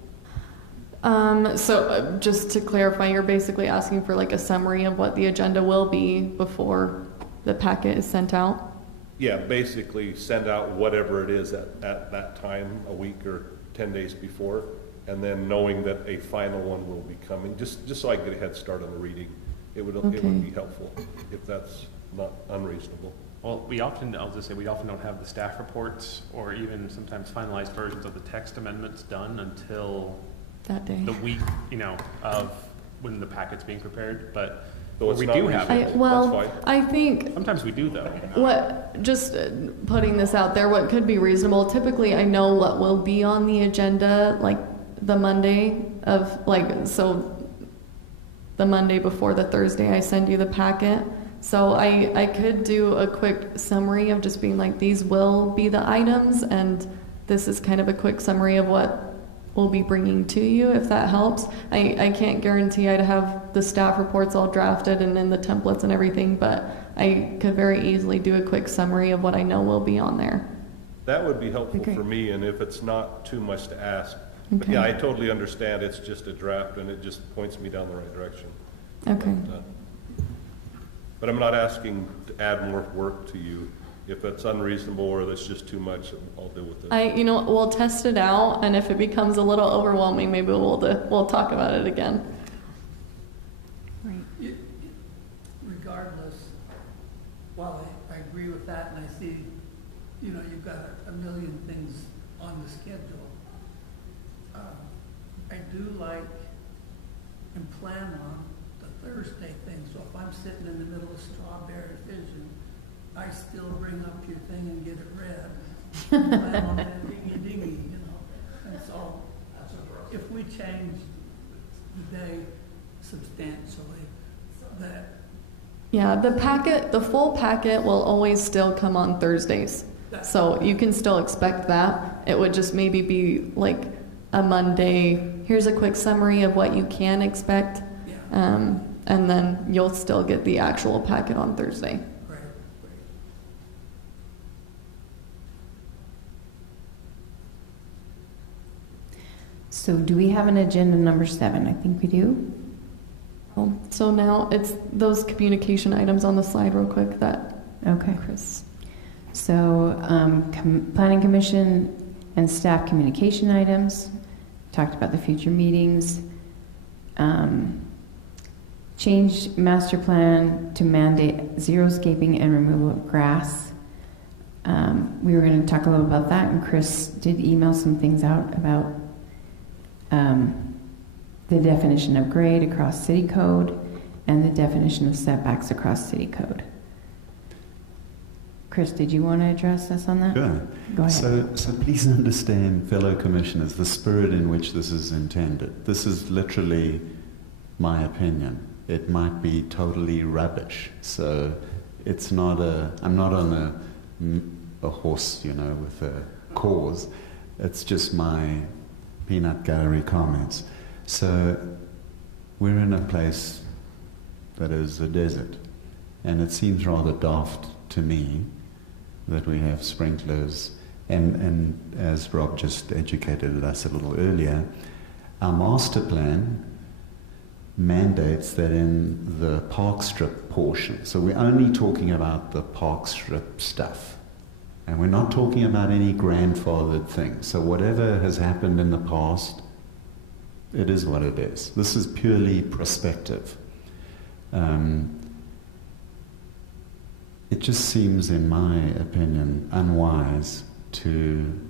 So just to clarify, you're basically asking for like a summary of what the agenda will be before the packet is sent out? Yeah, basically send out whatever it is at that time, a week or 10 days before, and then knowing that a final one will be coming, just so I can get a head start on the reading. It would be helpful if that's not unreasonable. Well, I'll just say, we often don't have the staff reports or even sometimes finalized versions of the text amendments done until that day, the week, of when the packet's being prepared. But So it's we not do have it. well, That's fine. I think Sometimes we do, though. just putting this out there, what could be reasonable, typically I know what will be on the agenda, like the Monday of, so the Monday before the Thursday I send you the packet. So I could do a quick summary of just being like, these will be the items, and this is kind of a quick summary of what we'll be bringing to you, if that helps. I can't guarantee I'd have the staff reports all drafted and in the templates and everything, but I could very easily do a quick summary of what I know will be on there. That would be helpful Okay. for me, and if it's not too much to ask. But Okay. yeah, I totally understand it's just a draft and it just points me down the right direction. Okay. But I'm not asking to add more work to you. If it's unreasonable or that's just too much, I'll deal with it. We'll test it out, and if it becomes a little overwhelming, maybe we'll talk about it again. Regardless, while I agree with that, and I see, you've got a million things on the schedule, I do like and plan on the Thursday thing. So if I'm sitting in the middle of Strawberry Vision, I still bring up your thing and get it read. Plan on that dingy, And so if we change the day substantially, that. Yeah, the full packet will always still come on Thursdays. So you can still expect that. It would just maybe be like a Monday, here's a quick summary of what you can expect. And then you'll still get the actual packet on Thursday. Great. So do we have an agenda number 7? I think we do. So now it's those communication items on the slide real quick that Okay. Chris. So Planning Commission and staff communication items. Talked about the future meetings. Change master plan to mandate zero-scaping and removal of grass. We were going to talk a little about that, and Chris did email some things out about the definition of grade across city code and the definition of setbacks across city code. Chris, did you want to address us on that? Sure. Go ahead. So please understand, fellow commissioners, the spirit in which this is intended. This is literally my opinion. it might be totally rubbish. So it's not I'm not on a horse, with a cause. It's just my peanut gallery comments. So we're in a place that is a desert, and it seems rather daft to me that we have sprinklers. And as Rob just educated us a little earlier, our master plan mandates that in the park strip portion, so we're only talking about the park strip stuff, and we're not talking about any grandfathered things. So whatever has happened in the past, it is what it is. This is purely prospective. It just seems, in my opinion, unwise to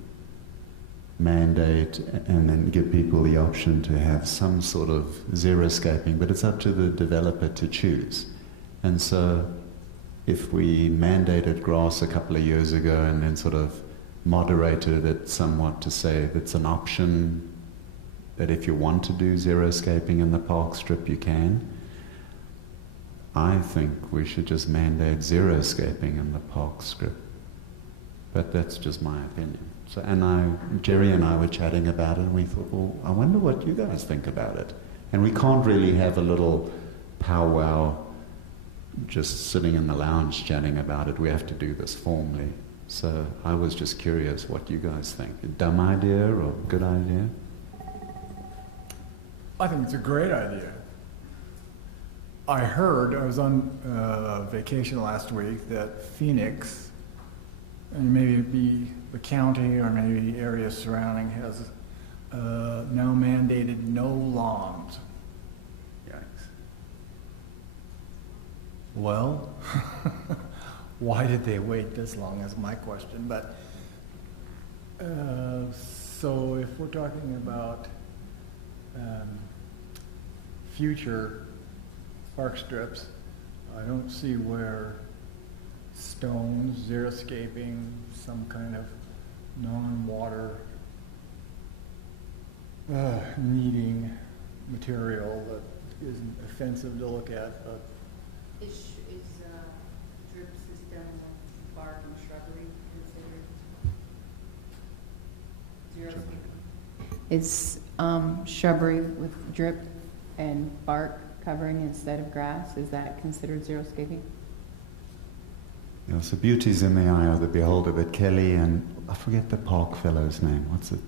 mandate and then give people the option to have some sort of xeriscaping, but it's up to the developer to choose. And so if we mandated grass a couple of years ago and then sort of moderated it somewhat to say it's an option, that if you want to do xeriscaping in the park strip, you can, I think we should just mandate xeriscaping in the park strip. But that's just my opinion. So, Jerry and I were chatting about it, and we thought, well, I wonder what you guys think about it. And we can't really have a little powwow just sitting in the lounge chatting about it. We have to do this formally. So I was just curious what you guys think. A dumb idea or good idea? I think it's a great idea. I was on vacation last week, that Phoenix, and maybe the county or maybe areas surrounding, has now mandated no lawns. Yikes. Well, why did they wait this long is my question. But so if we're talking about future park strips, I don't see where stones, xeriscaping, some kind of non-water needing material that isn't offensive to look at, but Is drip system with bark and shrubbery considered xeriscaping? Is shrubbery with drip and bark covering instead of grass, is that considered xeriscaping? So beauty's in the eye of the beholder, but Kelly and, I forget the park fellow's name, what's it?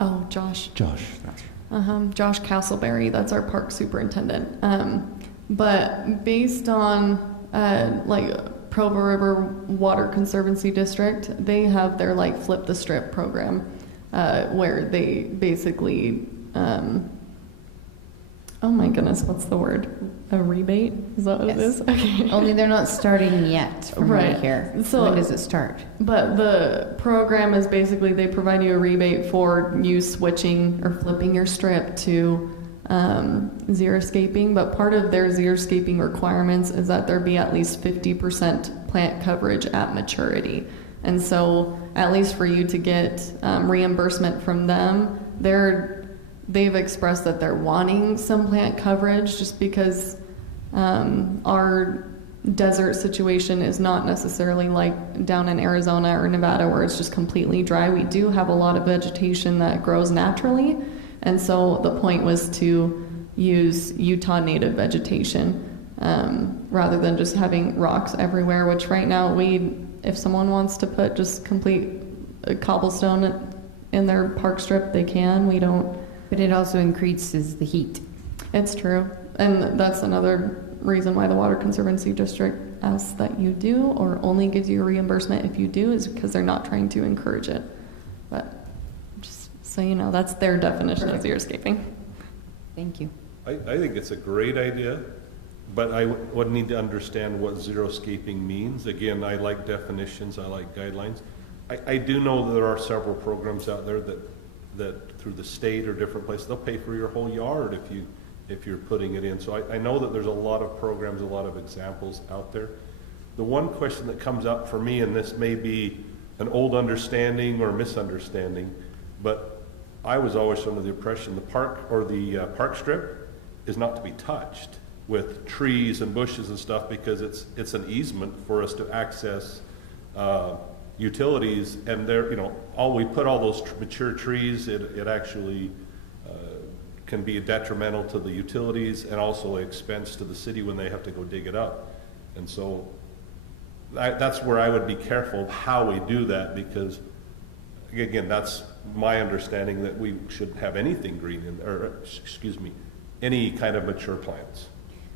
Oh, Josh. Josh, that's right. Josh Castleberry, that's our park superintendent. But based on Provo River Water Conservancy District, they have their Flip the Strip program, where they basically, oh my goodness, what's the word? A rebate? Is that what it is? Okay. Only they're not starting yet from what I hear. So when does it start? But the program is basically they provide you a rebate for you switching or flipping your strip to xeriscaping. But part of their xeriscaping requirements is that there be at least 50% plant coverage at maturity. And so at least for you to get reimbursement from them, they've expressed that they're wanting some plant coverage just because our desert situation is not necessarily like down in Arizona or Nevada where it's just completely dry. We do have a lot of vegetation that grows naturally, and so the point was to use Utah native vegetation rather than just having rocks everywhere, which right now if someone wants to put just complete cobblestone in their park strip, they can. We don't. But it also increases the heat. It's true. And that's another reason why the Water Conservancy District asks that you do, or only gives you a reimbursement if you do, is because they're not trying to encourage it. But just so you know, that's their definition of xeriscaping. Thank you. I think it's a great idea, but I would need to understand what xeriscaping means. Again, I like definitions, I like guidelines. I do know that there are several programs out there that through the state or different places, they'll pay for your whole yard if you're putting it in. So I know that there's a lot of programs, a lot of examples out there. The one question that comes up for me, and this may be an old understanding or misunderstanding, but I was always under the impression the park or the park strip is not to be touched. with trees and bushes and stuff, because it's an easement for us to access utilities, and there, we put all those mature trees, it actually can be detrimental to the utilities and also an expense to the city when they have to go dig it up. And so that's where I would be careful of how we do that, because again, that's my understanding, that we shouldn't have anything green any kind of mature plants.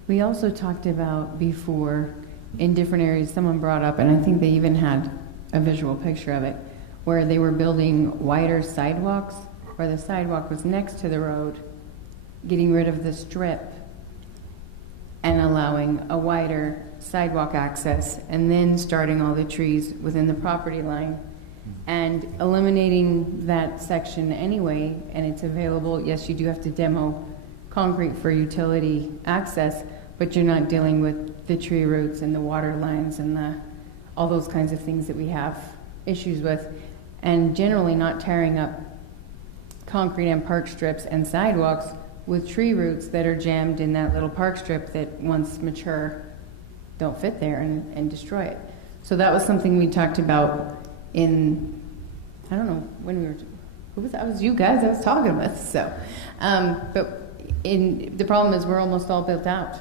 We also talked about before, in different areas, someone brought up, and I think they even had a visual picture of it, where they were building wider sidewalks, where the sidewalk was next to the road, getting rid of the strip and allowing a wider sidewalk access, and then starting all the trees within the property line and eliminating that section anyway, and it's available. Yes, you do have to demo concrete for utility access, but you're not dealing with the tree roots and the water lines and all those kinds of things that we have issues with, and generally not tearing up concrete and park strips and sidewalks with tree roots that are jammed in that little park strip that once mature don't fit there and destroy it. So that was something we talked about in, I don't know when we were, who was that? It was you guys I was talking with. So, but the problem is we're almost all built out.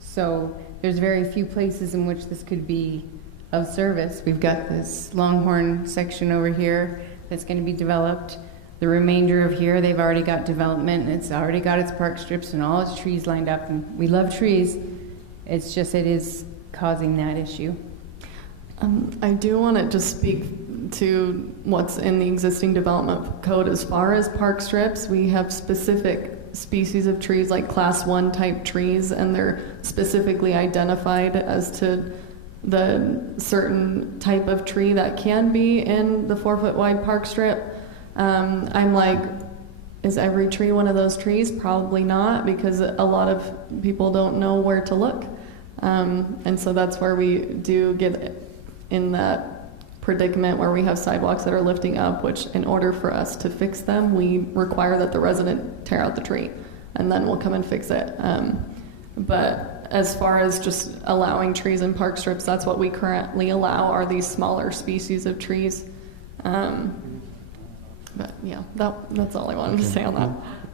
So there's very few places in which this could be of service. We've got this Longhorn section over here that's going to be developed. The remainder of here, they've already got development, and it's already got its park strips and all its trees lined up, and we love trees. It's just, it is causing that issue. I do want to just speak to what's in the existing development code. As far as park strips, we have specific species of trees, like class 1 type trees, and they're specifically identified as to the certain type of tree that can be in the 4-foot wide park strip. I'm like, is every tree one of those trees? Probably not, because a lot of people don't know where to look. And so that's where we do get in that predicament where we have sidewalks that are lifting up, which in order for us to fix them, we require that the resident tear out the tree, and then we'll come and fix it. But as far as just allowing trees in park strips, that's what we currently allow, are these smaller species of trees. But yeah, that's all I wanted to say on that.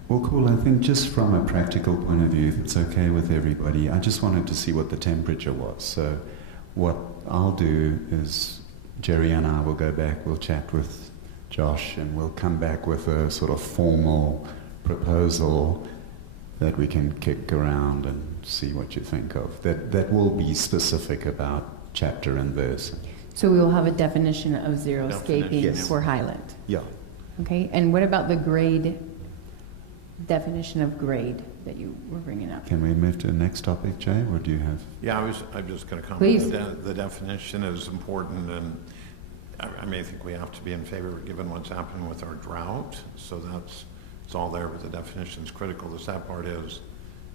Well, cool. I think just from a practical point of view, if it's okay with everybody, I just wanted to see what the temperature was. So what I'll do is Jerry and I will go back, we'll chat with Josh, and we'll come back with a sort of formal proposal that we can kick around and see what you think of. That will be specific about chapter and verse. So we will have a definition of xeriscaping Yes. for Highland. Yeah. Okay, and what about the grade, definition of grade that you were bringing up? Can we move to the next topic, Jay, or do you have? Yeah, I'm just going to comment. Please. The definition is important, and I may think we have to be in favor given what's happened with our drought. So it's all there, but the definition is critical. The sad part is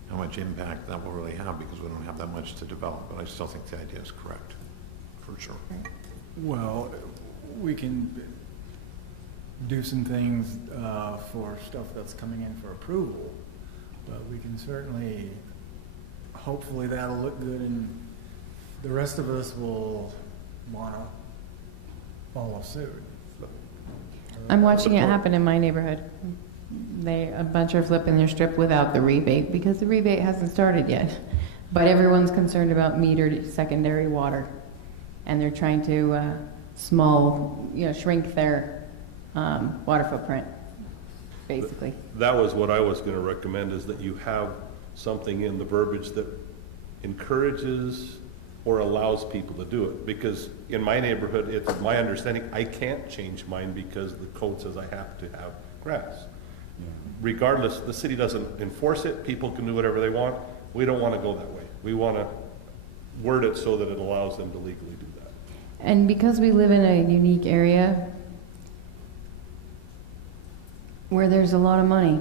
how much impact that will really have, because we don't have that much to develop. But I still think the idea is correct, for sure. Well, we can do some things for stuff that's coming in for approval, but we can certainly, hopefully that'll look good, and the rest of us will want to follow suit. I'm watching it happen in my neighborhood. A bunch are flipping their strip without the rebate, because the rebate hasn't started yet. But everyone's concerned about metered secondary water, and they're trying to shrink their water footprint, basically. That was what I was going to recommend, is that you have something in the verbiage that encourages or allows people to do it. Because in my neighborhood, it's my understanding, I can't change mine because the code says I have to have grass. Yeah. Regardless, the city doesn't enforce it, people can do whatever they want. We don't want to go that way. We want to word it so that it allows them to legally do that. And because we live in a unique area where there's a lot of money,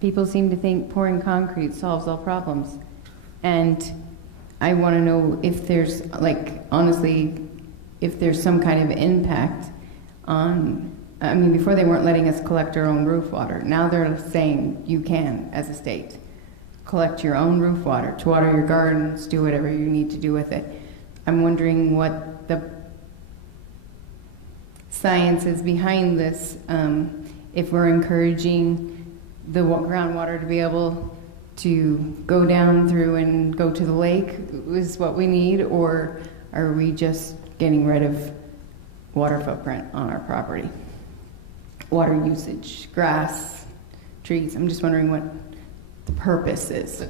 people seem to think pouring concrete solves all problems. And I want to know if there's, honestly, if there's some kind of impact on, before they weren't letting us collect our own roof water. Now they're saying you can, as a state, collect your own roof water, to water your gardens, do whatever you need to do with it. I'm wondering what the science is behind this. If we're encouraging the groundwater to be able to go down through and go to the lake is what we need, or are we just getting rid of water footprint on our property? Water usage, grass, trees. I'm just wondering what the purpose is.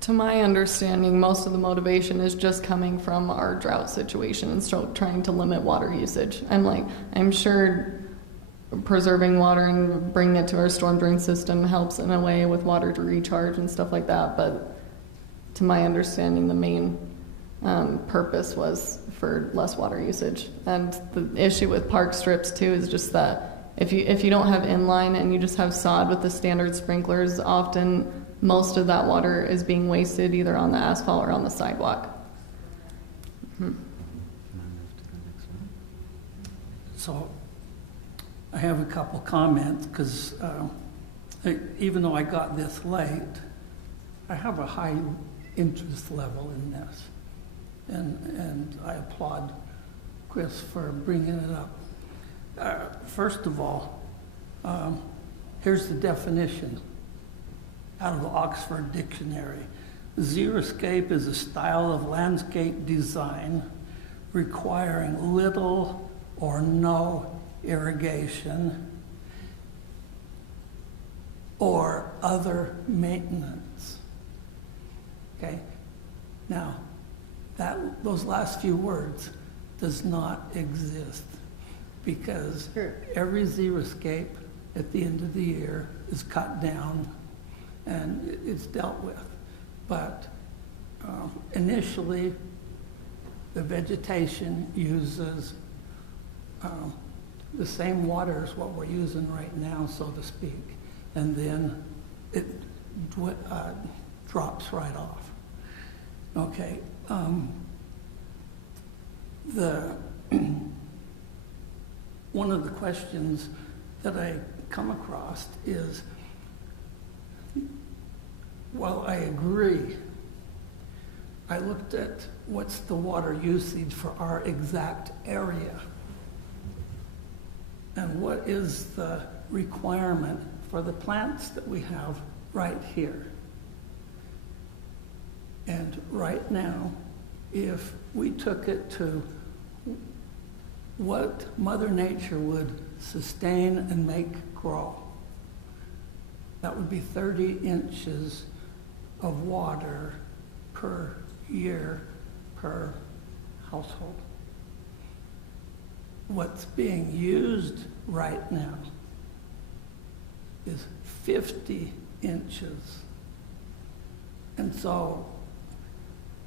To my understanding, most of the motivation is just coming from our drought situation and so trying to limit water usage. I'm sure preserving water and bringing it to our storm drain system helps in a way with water to recharge and stuff like that, but to my understanding, the main purpose was for less water usage. And the issue with park strips too is just that if you don't have inline and you just have sod with the standard sprinklers, often most of that water is being wasted either on the asphalt or on the sidewalk. So I have a couple comments because even though I got this late, I have a high interest level in this. And I applaud Chris for bringing it up. First of all, here's the definition out of the Oxford Dictionary. Xeriscape is a style of landscape design requiring little or no irrigation or other maintenance. Okay? Now, those last few words does not exist because every xeriscape at the end of the year is cut down and it's dealt with. But initially, the vegetation uses the same water as what we're using right now, so to speak, and then it drops right off. Okay. One of the questions that I come across is, well, I agree. I looked at what's the water usage for our exact area, and what is the requirement for the plants that we have right here. And right now, if we took it to what Mother Nature would sustain and make grow, that would be 30 inches of water per year per household. What's being used right now is 50 inches. And so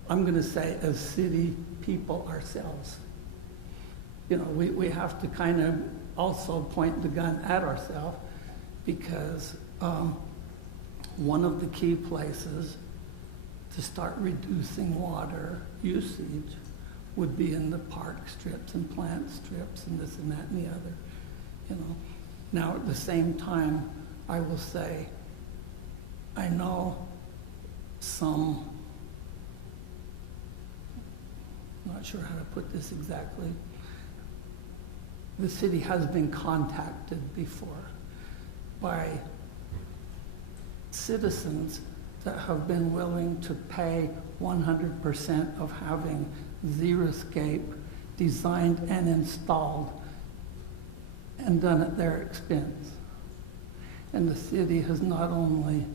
I'm going to say, as city people ourselves, we have to kind of also point the gun at ourselves, because one of the key places to start reducing water usage would be in the park strips and plant strips and this and that and the other. Now at the same time, I will say, I know some, I'm not sure how to put this exactly, the city has been contacted before by citizens that have been willing to pay 100% of having xeriscape designed and installed and done at their expense. And the city has not only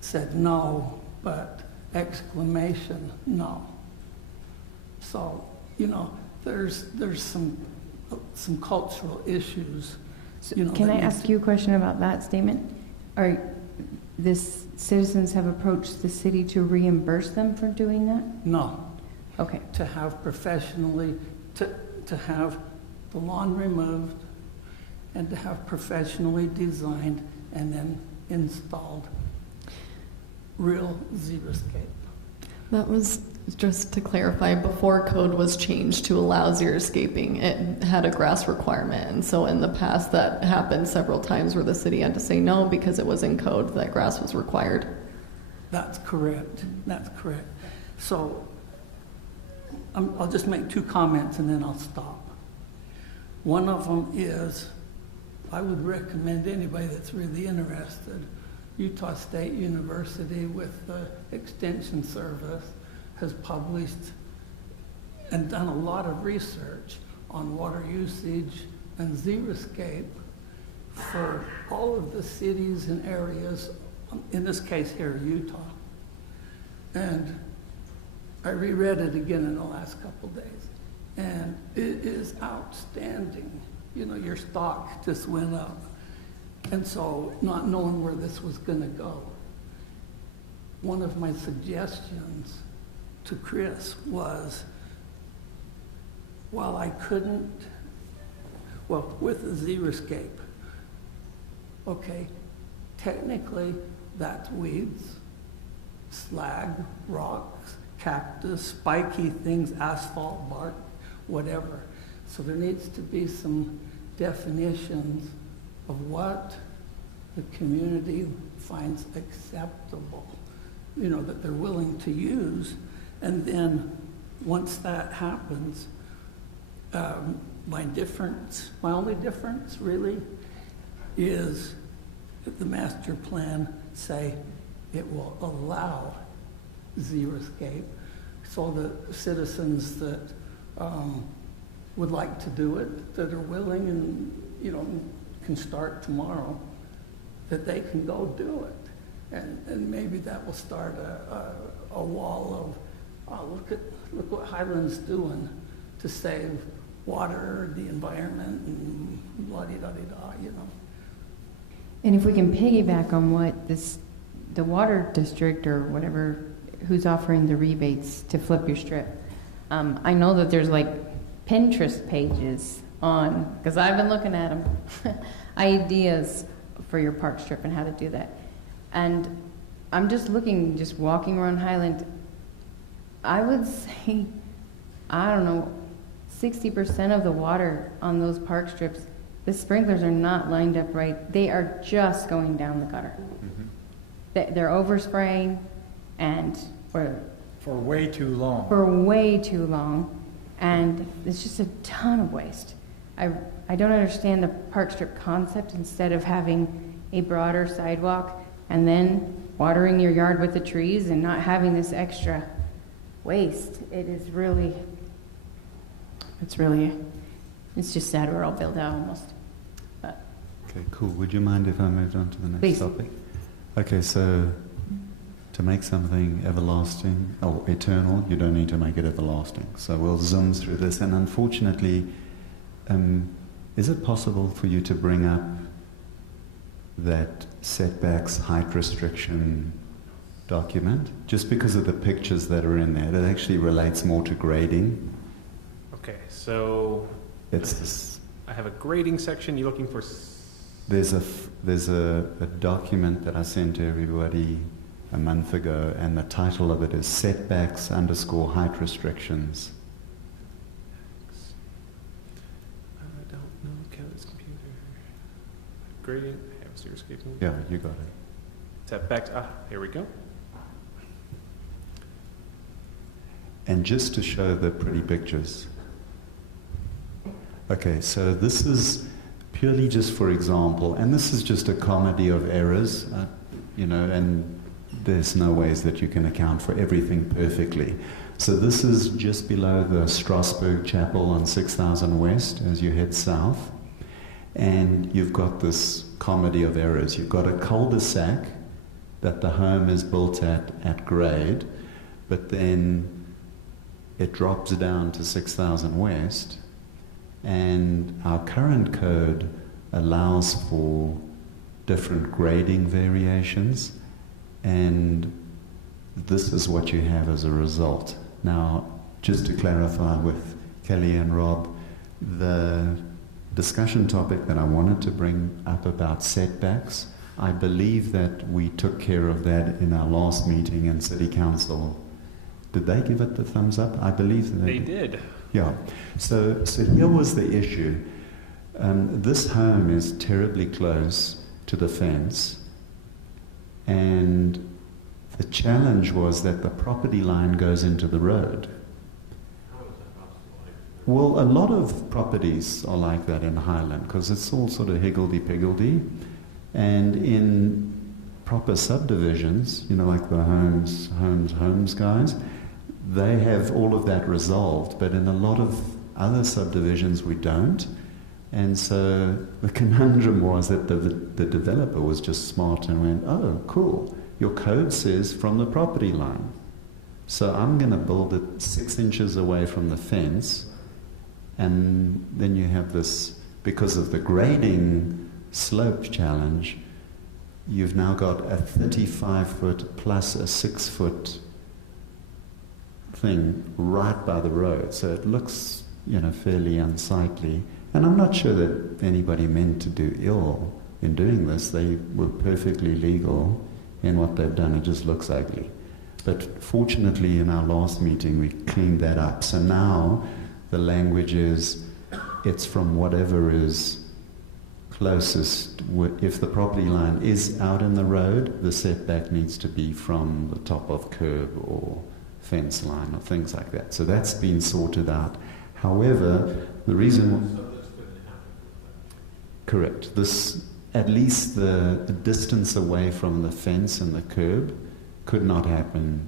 said no, but exclamation no. So, there's some cultural issues. Can I ask you a question about that statement? Citizens have approached the city to reimburse them for doing that? No. Okay. To have professionally, to have the lawn removed and to have professionally designed and then installed real xeriscape. That was, just to clarify, before code was changed to allow xeriscaping, it had a grass requirement. And so in the past that happened several times where the city had to say no because it was in code that grass was required. That's correct. That's correct. So I'll just make two comments and then I'll stop. One of them is I would recommend anybody that's really interested, Utah State University with the Extension Service has published and done a lot of research on water usage and xeriscape for all of the cities and areas, in this case here, Utah. And I reread it again in the last couple days, and it is outstanding. You know, your stock just went up. And so, not knowing where this was going to go, one of my suggestions to Chris was, while I couldn't, well, with the xeriscape, okay, technically that's weeds, slag, rocks, cactus, spiky things, asphalt, bark, whatever. So there needs to be some definitions of what the community finds acceptable, you know, that they're willing to use. And then once that happens, my only difference really is that the master plan say it will allow xeriscape, so the citizens that would like to do it, that are willing and, you know, can start tomorrow, that they can go do it. And maybe that will start a wall of, oh, look what Highland's doing to save water, the environment, and blah-de-da-de-da, you know. And if we can piggyback on what the water district or whatever, who's offering the rebates to flip your strip. I know that there's like Pinterest pages on, because I've been looking at them, ideas for your park strip and how to do that. And I'm just walking around Highland, I would say, I don't know, 60% of the water on those park strips, the sprinklers are not lined up right. They are just going down the gutter. Mm-hmm. They're overspraying and for way too long. And it's just a ton of waste. I don't understand the park strip concept. Instead of having a broader sidewalk and then watering your yard with the trees and not having this extra waste, it's just sad we're all built out almost. But Okay, cool. Would you mind if I moved on to the next Please. topic? Okay, so to make something everlasting or eternal, you don't need to make it everlasting. So we'll zoom through this. And unfortunately, is it possible for you to bring up that setbacks, height restriction document? Just because of the pictures that are in there, that actually relates more to grading. Okay, so I have a grading section. You're looking for... There's a document that I sent to everybody a month ago, and the title of it is Setbacks _ height restrictions. I don't know. Kevin's computer. Gradient. Xeriscaping. Yeah, you got it. Setbacks. Here we go. And just to show the pretty pictures. Okay, so this is purely just for example, and this is just a comedy of errors, and there's no ways that you can account for everything perfectly. So this is just below the Strasbourg Chapel on 6000 West as you head south. And you've got this comedy of errors. You've got a cul-de-sac that the home is built at grade, but then it drops down to 6000 West. And our current code allows for different grading variations, and this is what you have as a result. Now, just to clarify with Kelly and Rob, the discussion topic that I wanted to bring up about setbacks, I believe that we took care of that in our last meeting in City Council. Did they give it the thumbs up? I believe that they did. Yeah. So here was the issue. This home is terribly close to the fence, and The challenge was that the property line goes into the road. Well, a lot of properties are like that in Highland because it's all sort of higgledy-piggledy. And in proper subdivisions, you know, like the homes guys, they have all of that resolved. But in a lot of other subdivisions, we don't. And so the conundrum was that the developer was just smart and went, oh, cool, your code says from the property line. So I'm going to build it 6 inches away from the fence. And then you have this, because of the grading slope challenge, you've now got a 35-foot plus a 6-foot thing right by the road. So it looks, you know, fairly unsightly. And I'm not sure that anybody meant to do ill in doing this. They were perfectly legal in what they've done. It just looks ugly. But fortunately, in our last meeting, we cleaned that up. So now the language is, it's from whatever is closest. If the property line is out in the road, the setback needs to be from the top of curb or fence line or things like that. So that's been sorted out. However, the reason... Correct. This, at least the distance away from the fence and the curb could not happen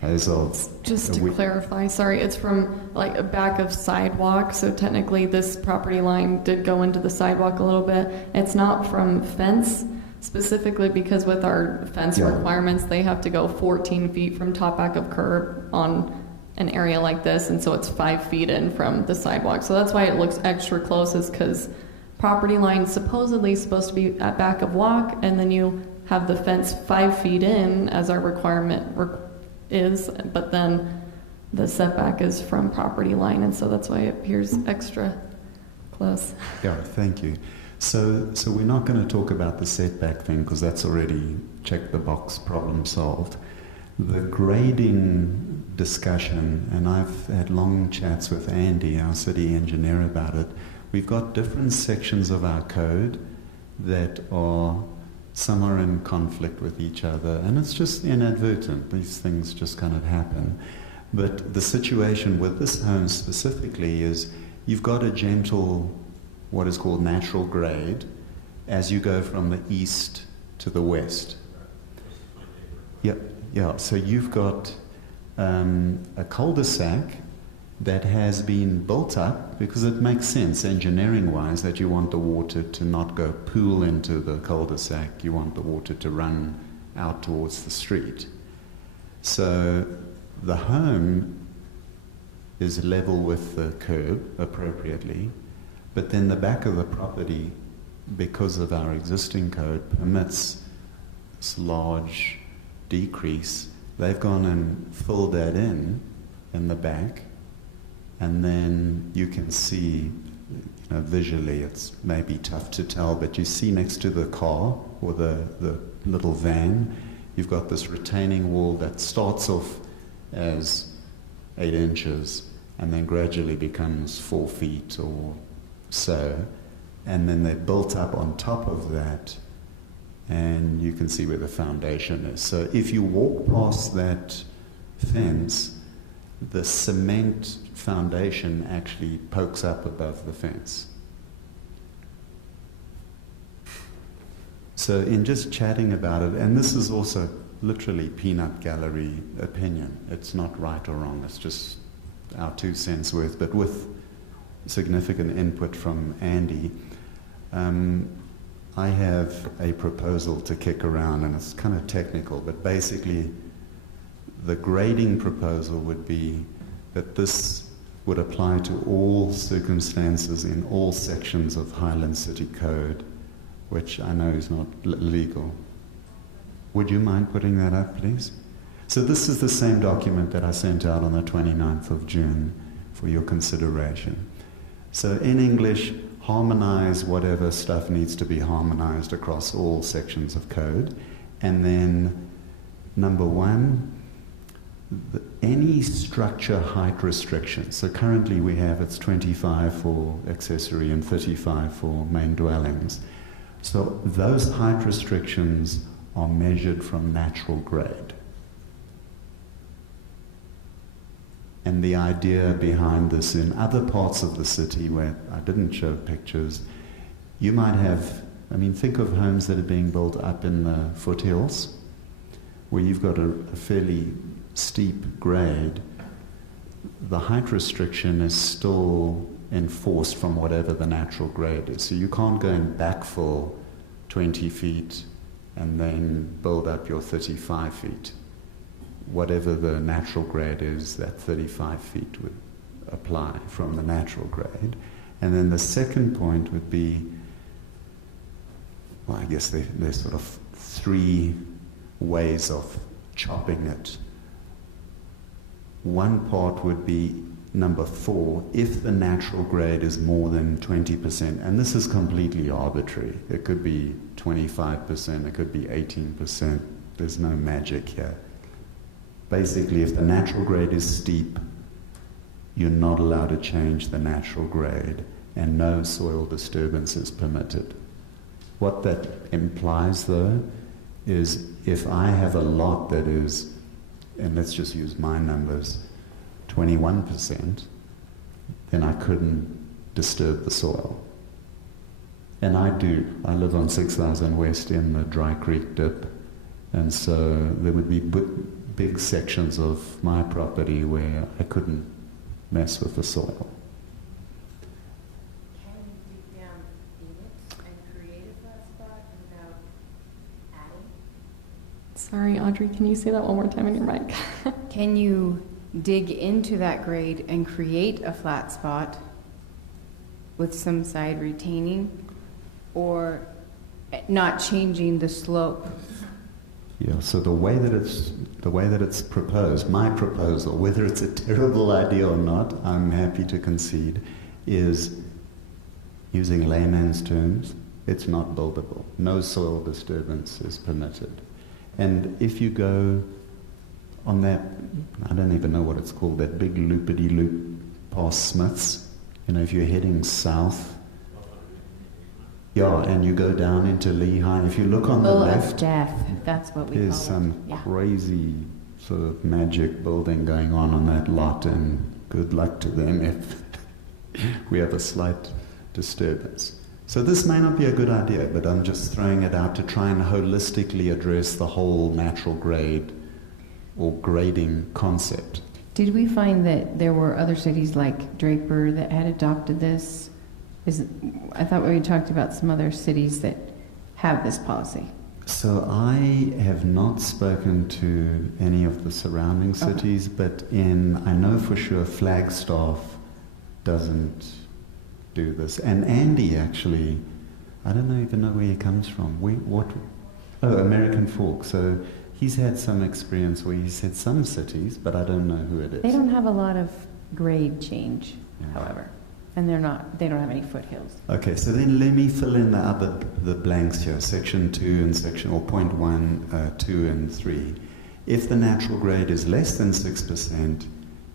as of... Just to clarify, sorry, it's from like a back of sidewalk, so technically this property line did go into the sidewalk a little bit. It's not from fence, specifically because with our fence requirements, they have to go 14 feet from top back of curb on an area like this, and so it's 5 feet in from the sidewalk. So that's why it looks extra close, is because property line supposedly supposed to be at back of walk, and then you have the fence 5 feet in as our requirement is, but then the setback is from property line, and so that's why it appears extra close. Yeah, thank you. So we're not going to talk about the setback thing because that's already check the box, problem solved. The grading discussion, and I've had long chats with Andy, our city engineer, about it. We've got different sections of our code that are, some are in conflict with each other, and it's just inadvertent. These things just kind of happen. But the situation with this home specifically is you've got a gentle, what is called natural grade, as you go from the east to the west. Yeah. So you've got a cul-de-sac that has been built up because it makes sense engineering-wise that you want the water to not go pool into the cul-de-sac. You want the water to run out towards the street. So the home is level with the curb appropriately, but then the back of the property, because of our existing code, permits this large decrease. They've gone and filled that in the back, and then you can see, visually it's maybe tough to tell, but you see next to the car or the little van, you've got this retaining wall that starts off as 8 inches and then gradually becomes 4 feet or so, and then they're built up on top of that, and you can see where the foundation is. So if you walk past that fence, the cement foundation actually pokes up above the fence. So in just chatting about it, and this is also literally peanut gallery opinion, it's not right or wrong, it's just our 2 cents worth, but with significant input from Andy, I have a proposal to kick around, and it's kind of technical, but basically the grading proposal would be that this would apply to all circumstances in all sections of Highland City Code, which I know is not legal. Would you mind putting that up, please? So this is the same document that I sent out on the 29th of June for your consideration. So in English, harmonize whatever stuff needs to be harmonized across all sections of code. And then, number 1, any structure height restriction. So currently we have, it's 25 for accessory and 35 for main dwellings. So those height restrictions are measured from natural grade. And the idea behind this in other parts of the city where I didn't show pictures, you might have, think of homes that are being built up in the foothills, where you've got a fairly steep grade. The height restriction is still enforced from whatever the natural grade is. So you can't go and backfill 20 feet and then build up your 35 feet. Whatever the natural grade is, that 35 feet would apply from the natural grade. And then the second point would be, well, I guess there's sort of three ways of chopping it. One part would be number 4, if the natural grade is more than 20%, and this is completely arbitrary. It could be 25%, it could be 18%. There's no magic here. Basically, if the natural grade is steep, you're not allowed to change the natural grade, and no soil disturbance is permitted. What that implies, though, is if I have a lot that is, and let's just use my numbers, 21%, then I couldn't disturb the soil. And I do. I live on 6000 West in the Dry Creek Dip, and so there would be big sections of my property where I couldn't mess with the soil. Can you dig down in it and create a flat spot without adding? Sorry, Audrey, can you say that one more time in your mic? Can you dig into that grade and create a flat spot with some side retaining, or not changing the slope? Yeah, so the way that it's proposed, my proposal, whether it's a terrible idea or not, I'm happy to concede, is, using layman's terms, it's not buildable. No soil disturbance is permitted. And if you go on that, I don't even know what it's called, that big loopity-loop past Smiths, if you're heading south, yeah, and you go down into Lehigh, if you look on the left, of death, that's what we call it. there's some crazy sort of magic building going on that lot, and good luck to them if we have a slight disturbance. So this may not be a good idea, but I'm just throwing it out to try and holistically address the whole natural grade or grading concept. Did we find that there were other cities like Draper that had adopted this? I thought we talked about some other cities that have this policy. So I have not spoken to any of the surrounding cities, but I know for sure Flagstaff doesn't do this. And Andy actually, I don't even know where he comes from. American Fork. So he's had some experience where he said some cities, but I don't know who it is. They don't have a lot of grade change, however. And they don't have any foothills. Okay, so then let me fill in the blanks here, section 2 or point 1, 2 and 3. If the natural grade is less than 6%,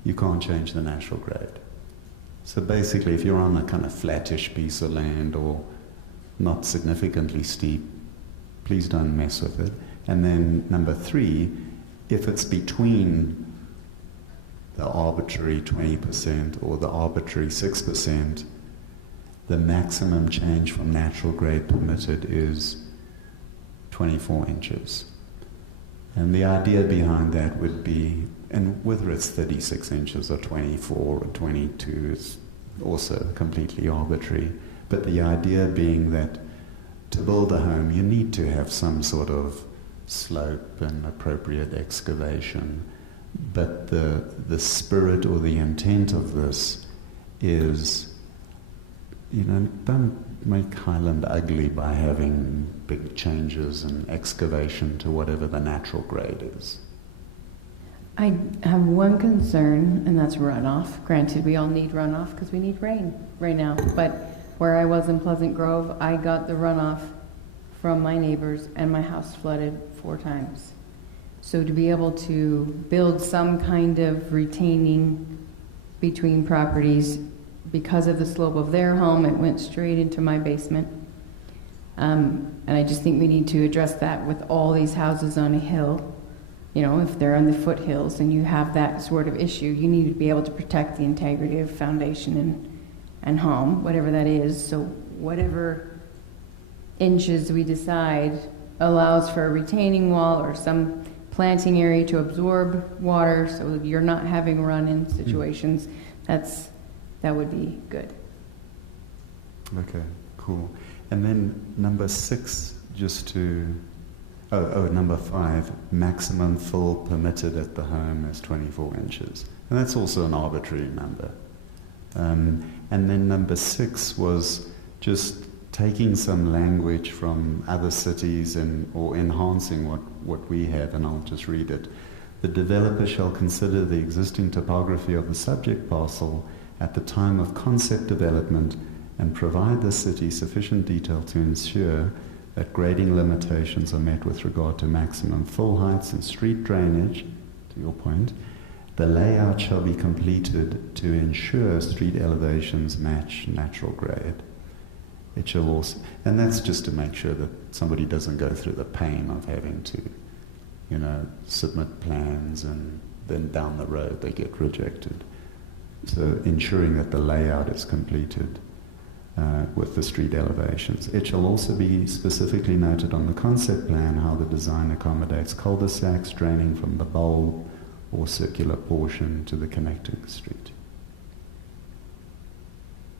you can't change the natural grade. So basically, if you're on a kind of flattish piece of land or not significantly steep, please don't mess with it. And then number 3, if it's between the arbitrary 20% or the arbitrary 6%, the maximum change from natural grade permitted is 24 inches. And the idea behind that would be, and whether it's 36 inches or 24 or 22 is also completely arbitrary, but the idea being that to build a home you need to have some sort of slope and appropriate excavation. But the spirit or the intent of this is, don't make Highland ugly by having big changes and excavation to whatever the natural grade is. I have one concern, and that's runoff. Granted, we all need runoff because we need rain right now. But where I was in Pleasant Grove, I got the runoff from my neighbors, and my house flooded 4 times. So to be able to build some kind of retaining between properties, because of the slope of their home, it went straight into my basement. And I just think we need to address that with all these houses on a hill. You know, if they're on the foothills and you have that sort of issue, you need to be able to protect the integrity of foundation and home, whatever that is. So whatever inches we decide allows for a retaining wall or some planting area to absorb water so you're not having run-in situations, that would be good. Okay, cool. And then number 6, just to, number 5, maximum fill permitted at the home is 24 inches. And that's also an arbitrary number. And then number 6 was just taking some language from other cities or enhancing what we have, and I'll just read it. The developer shall consider the existing topography of the subject parcel at the time of concept development and provide the city sufficient detail to ensure that grading limitations are met with regard to maximum fill heights and street drainage, to your point. The layout shall be completed to ensure street elevations match natural grade. It shall also, and that's just to make sure that somebody doesn't go through the pain of having to, submit plans and then down the road they get rejected. So ensuring that the layout is completed with the street elevations. It shall also be specifically noted on the concept plan how the design accommodates cul-de-sacs draining from the bulb or circular portion to the connecting street.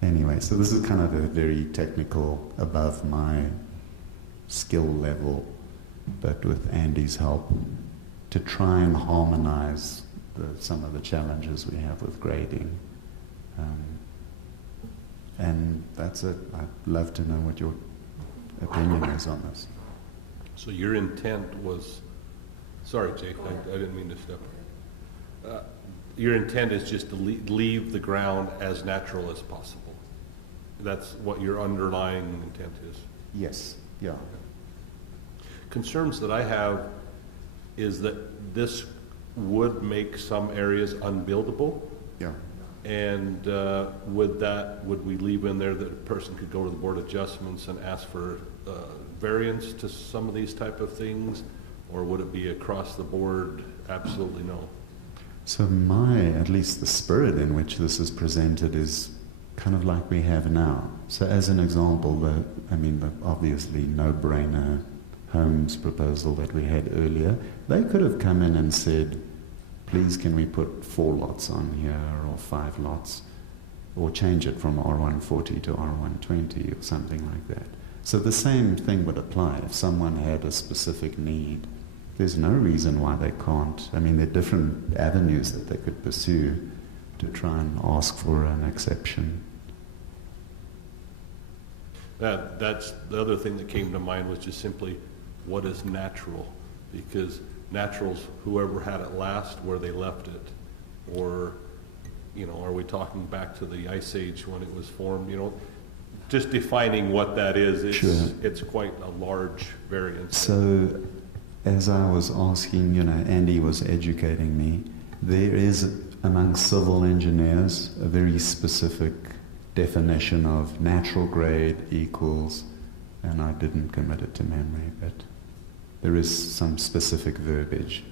Anyway, so this is kind of a very technical, above my skill level, but with Andy's help, to try and harmonize some of the challenges we have with grading. And that's it. I'd love to know what your opinion is on this. So your intent was, sorry, Jake, I didn't mean to step. Your intent is just to leave the ground as natural as possible. That's what your underlying intent is. Yes, yeah. Concerns that I have is that this would make some areas unbuildable. Yeah. And would we leave in there that a person could go to the Board of Adjustments and ask for variance to some of these type of things? Or would it be across the board, absolutely no? So at least the spirit in which this is presented is kind of like we have now. So as an example, the obviously no-brainer homes proposal that we had earlier, they could have come in and said, please can we put 4 lots on here or 5 lots, or change it from R140 to R120 or something like that. So the same thing would apply if someone had a specific need. There's no reason why they can't. There are different avenues that they could pursue to try and ask for an exception. That's the other thing that came to mind, was just simply what is natural, because natural's whoever had it last, where they left it, or are we talking back to the Ice Age when it was formed? Just defining what that is, it's quite a large variance. So as I was asking, Andy was educating me, there is among civil engineers a very specific definition of natural grade equals, and I didn't commit it to memory, but there is some specific verbiage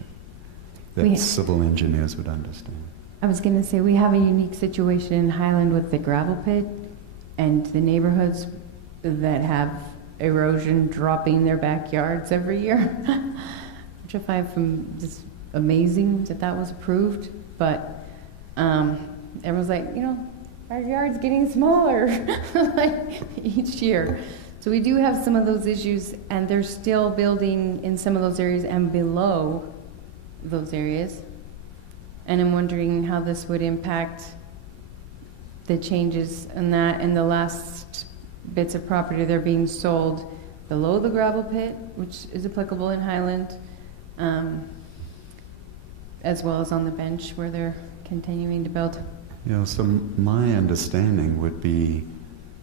that civil engineers would understand. I was going to say, we have a unique situation in Highland with the gravel pit and the neighborhoods that have erosion dropping their backyards every year, which I find just amazing that was approved. But everyone's like, our yard's getting smaller each year. So we do have some of those issues, and they're still building in some of those areas and below those areas. And I'm wondering how this would impact the changes in that, and the last bits of property that are being sold below the gravel pit, which is applicable in Highland, as well as on the bench where they're continuing to build. So my understanding would be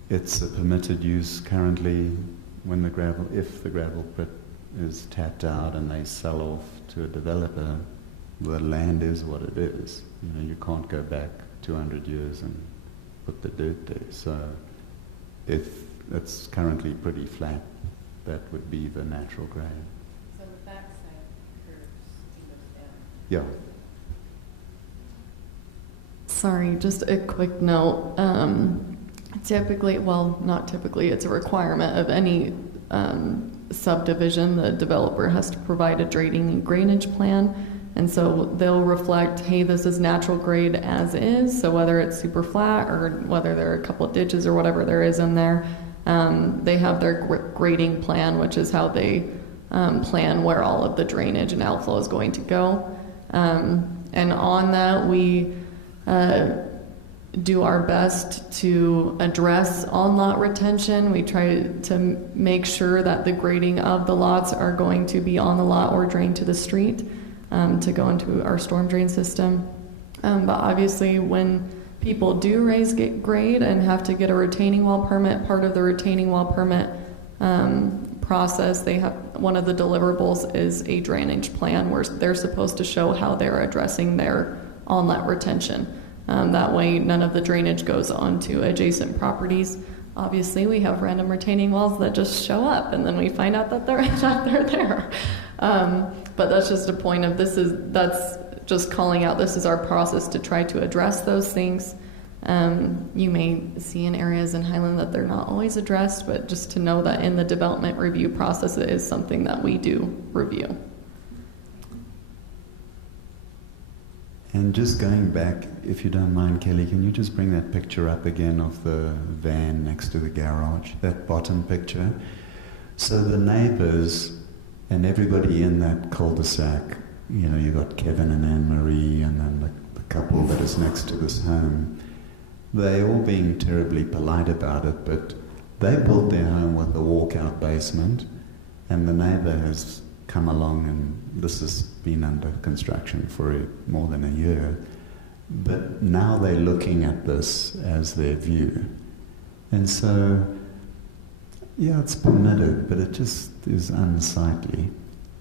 it's a permitted use currently if the gravel pit is tapped out and they sell off to a developer, the land is what it is. You can't go back 200 years and put the dirt there. So if it's currently pretty flat that would be the natural grade. So the backside curves and goes down. Yeah. Sorry, just a quick note. Typically, well, not typically, it's a requirement of any subdivision. The developer has to provide a grading and drainage plan. And so they'll reflect, hey, this is natural grade as is. So whether it's super flat or whether there are a couple of ditches or whatever there is in there, they have their grading plan, which is how they plan where all of the drainage and outflow is going to go. And on that, we do our best to address on-lot retention. We try to make sure that the grading of the lots are going to be on the lot or drained to the street to go into our storm drain system. But obviously, when people do raise grade and have to get a retaining wall permit, part of the retaining wall permit process, they have one of the deliverables is a drainage plan where they're supposed to show how they're addressing their on-lot retention. That way, none of the drainage goes onto adjacent properties. Obviously, we have random retaining walls that just show up, and then we find out that they're there. But that's just a point of that's just calling out. This is our process to try to address those things. You may see in areas in Highland that they're not always addressed, but just to know that in the development review process, it is something that we do review. And just going back, if you don't mind, Kelly, can you just bring that picture up again of the van next to the garage, that bottom picture? So the neighbors and everybody in that cul-de-sac, you know, you got Kevin and Anne-Marie and then the couple that is next to this home, they all being terribly polite about it, but they built their home with a walkout basement, and the neighbor has come along, and this has been under construction for more than a year, but now they're looking at this as their view. And so, yeah, it's permitted, but it just is unsightly,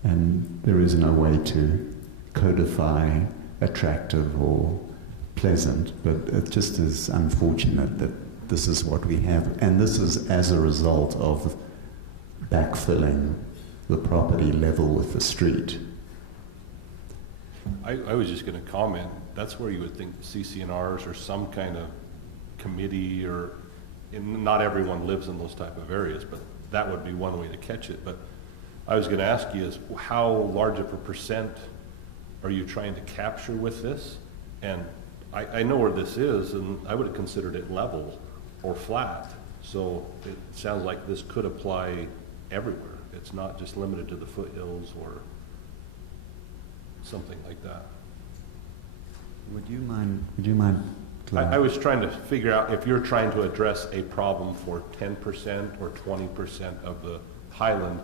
and there is no way to codify attractive or pleasant, but it just is unfortunate that this is what we have, and this is as a result of backfilling the property level with the street. I was just going to comment, that's where you would think CC&Rs or some kind of committee, or not everyone lives in those type of areas, but that would be one way to catch it. But I was going to ask you is, how large of a percent are you trying to capture with this? And I know where this is, and I would have considered it level or flat. So it sounds like this could apply everywhere. It's not just limited to the foothills or something like that. Would you mind? I was trying to figure out if you're trying to address a problem for 10% or 20% of the Highland,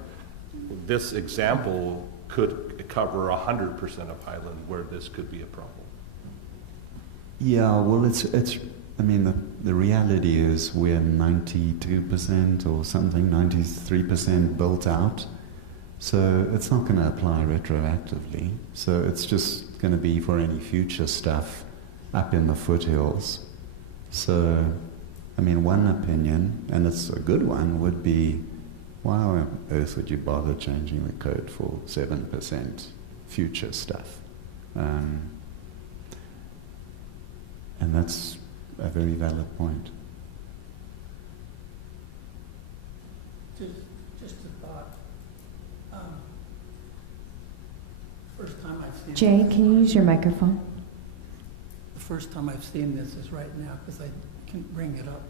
this example could cover 100% of Highland where this could be a problem. Yeah, well, it's. I mean, the reality is we're 92% or something, 93% built out. So it's not going to apply retroactively. So it's just going to be for any future stuff up in the foothills. So, I mean, one opinion, and it's a good one, would be, why on earth would you bother changing the code for 7% future stuff? And that's a very valid point. Just a thought. First time I've seen Jay, this, can you use your microphone? the first time I've seen this is right now, because I can bring it up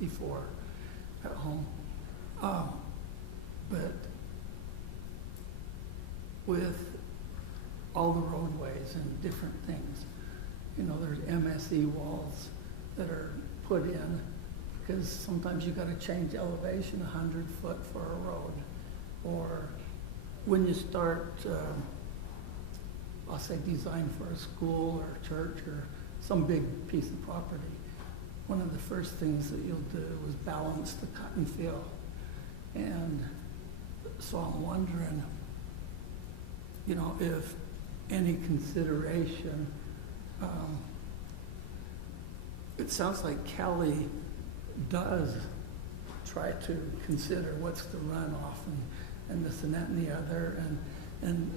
before at home. But with all the roadways and different things, you know, there's MSE walls that are put in because sometimes you got to change elevation 100 foot for a road, or when you start, I'll say design for a school or a church or some big piece of property, one of the first things that you'll do is balance the cut and fill. And so I'm wondering, you know, if any consideration, it sounds like Kelly does try to consider what's the runoff and this and that and the other, and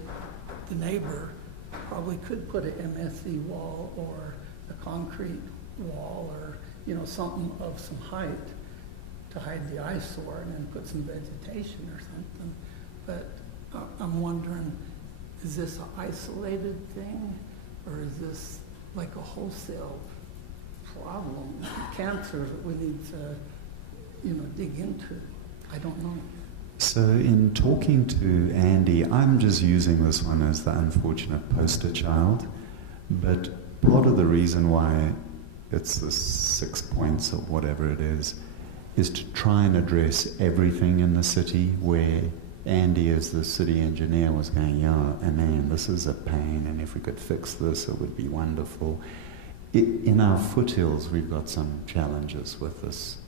the neighbor probably could put an MSE wall or a concrete wall or, you know, something of some height to hide the eyesore and then put some vegetation or something. But I'm wondering, is this an isolated thing or is this like a wholesale problem, cancer that we need to, you know, dig into? I don't know. So in talking to Andy, I'm just using this one as the unfortunate poster child, but part of the reason why it's the 6 points or whatever it is to try and address everything in the city, where Andy as the city engineer was going, yeah, and man, this is a pain, and if we could fix this, it would be wonderful. In our foothills, we've got some challenges with this,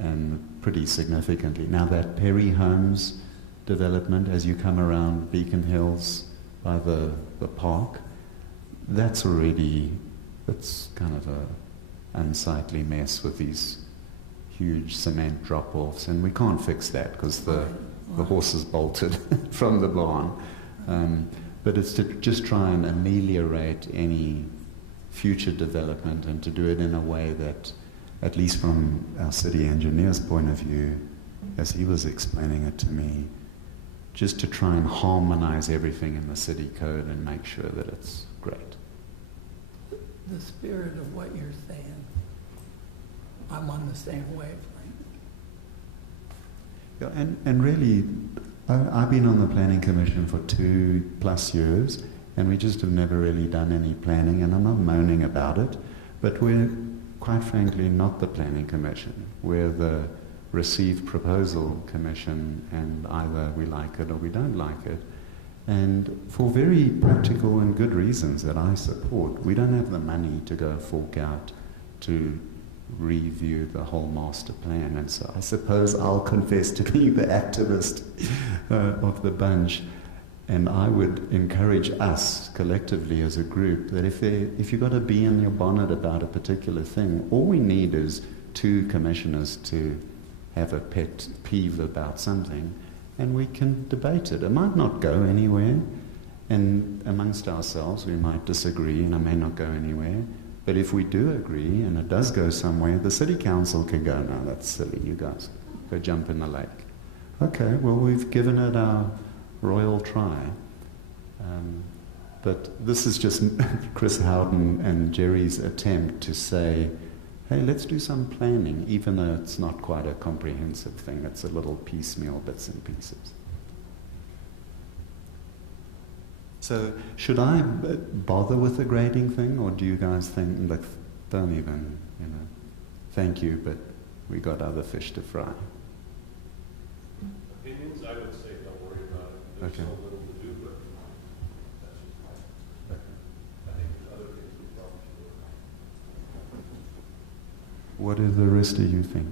and pretty significantly. Now that Perry Homes development, as you come around Beacon Hills by the park, that's already, it's kind of a unsightly mess with these huge cement drop-offs, and we can't fix that because the horse is bolted from the barn. But it's to just try and ameliorate any future development and to do it in a way that, at least from our city engineer's point of view, as he was explaining it to me, just to try and harmonize everything in the city code and make sure that it's great. The spirit of what you're saying, I'm on the same wavelength. Yeah, and really, I've been on the planning commission for 2+ years, and we just have never really done any planning, and I'm not moaning about it, but we're quite frankly not the planning commission. We're the received proposal commission, and either we like it or we don't like it. And for very practical and good reasons that I support, we don't have the money to go fork out to review the whole master plan. And so I suppose I'll confess to being the activist of the bunch. And I would encourage us collectively as a group that if you've got a bee in your bonnet about a particular thing, all we need is 2 commissioners to have a pet peeve about something, and we can debate it. It might not go anywhere, and amongst ourselves we might disagree and it may not go anywhere, but if we do agree and it does go somewhere, the city council can go, no, that's silly, you guys go jump in the lake. Okay, well, we've given it our royal try. But this is just Chris Howden and Jerry's attempt to say, hey, let's do some planning, even though it's not quite a comprehensive thing. It's a little piecemeal bits and pieces. So should I bother with the grading thing, or do you guys think, like, don't even, thank you, but we got other fish to fry? Opinions, I would say don't worry about it. There's Okay. so little to do, but that's just my I think there's other things we probably should work on. What do the rest of you think?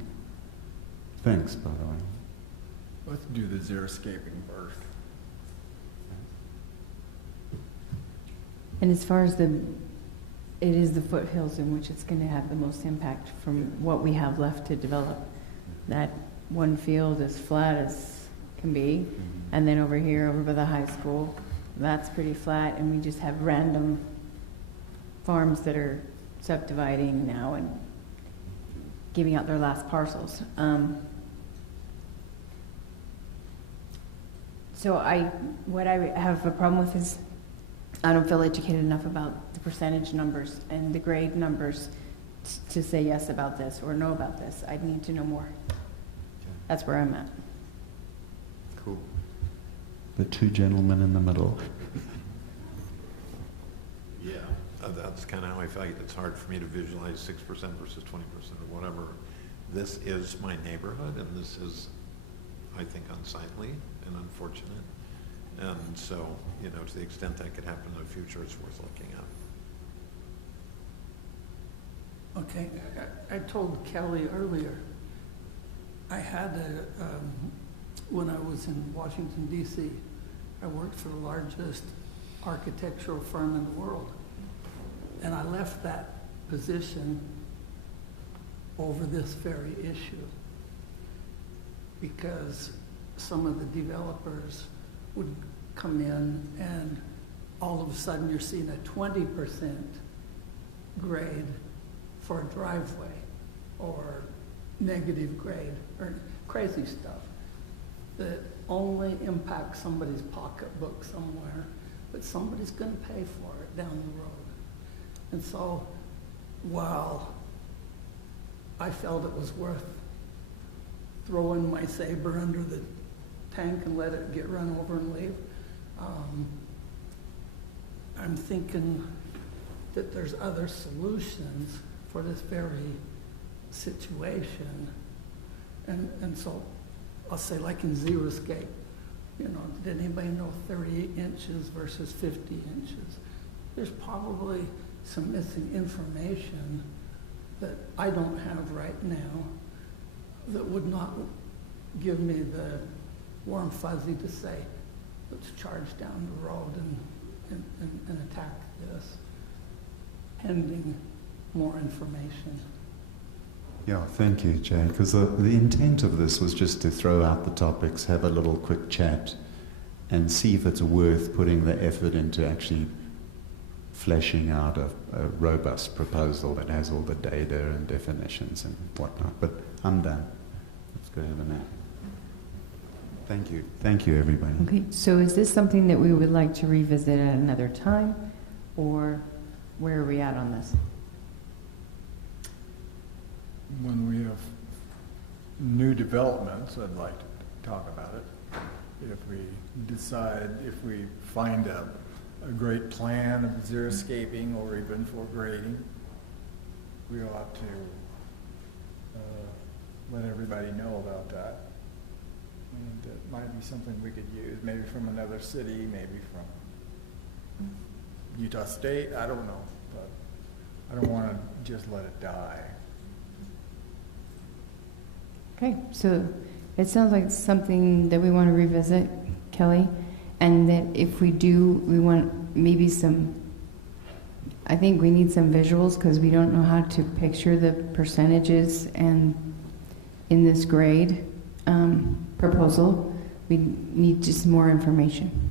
Thanks, by the way. Let's do the xeriscaping first. And as far as it is the foothills in which it's going to have the most impact from what we have left to develop. That one field as flat as can be, and then over here, over by the high school, that's pretty flat, and we just have random farms that are subdividing now and giving out their last parcels. So what I have a problem with is I don't feel educated enough about the percentage numbers and the grade numbers to say yes about this or no about this. I need to know more. That's where I'm at. Cool. The 2 gentlemen in the middle. Yeah, that's kind of how I feel. It's hard for me to visualize 6% versus 20% or whatever. This is my neighborhood, and this is, I think, unsightly and unfortunate. And so, to the extent that could happen in the future, it's worth looking at. Okay, I told Kelly earlier, I had when I was in Washington, D.C., I worked for the largest architectural firm in the world. And I left that position over this very issue. because some of the developers would come in and all of a sudden you're seeing a 20% grade for a driveway or negative grade or crazy stuff that only impacts somebody's pocketbook somewhere, but somebody's going to pay for it down the road. And so while I felt it was worth throwing my saber under the tank and let it get run over and leave, I'm thinking that there's other solutions for this very situation. And so I'll say, like in Xeriscape, you know, did anybody know 38 inches versus 50 inches? There's probably some missing information that I don't have right now that would not give me the warm fuzzy to say, let's charge down the road and attack this, pending more information. Yeah, thank you, Jay, because the intent of this was just to throw out the topics, have a little quick chat, and see if it's worth putting the effort into actually fleshing out a robust proposal that has all the data and definitions and whatnot. But I'm done. Let's go have a nap. Thank you. Thank you, everybody. Okay, so is this something that we would like to revisit at another time, or where are we at on this? When we have new developments, I'd like to talk about it. If we decide, if we find a great plan of xeriscaping or even for grading, we ought to let everybody know about that. And it might be something we could use, maybe from another city, maybe from Utah State, I don't know, but I don't want to just let it die. Okay, so it sounds like something that we want to revisit, Kelly, and that if we do, we want maybe some, I think we need some visuals because we don't know how to picture the percentages and in this grade proposal. We need just more information.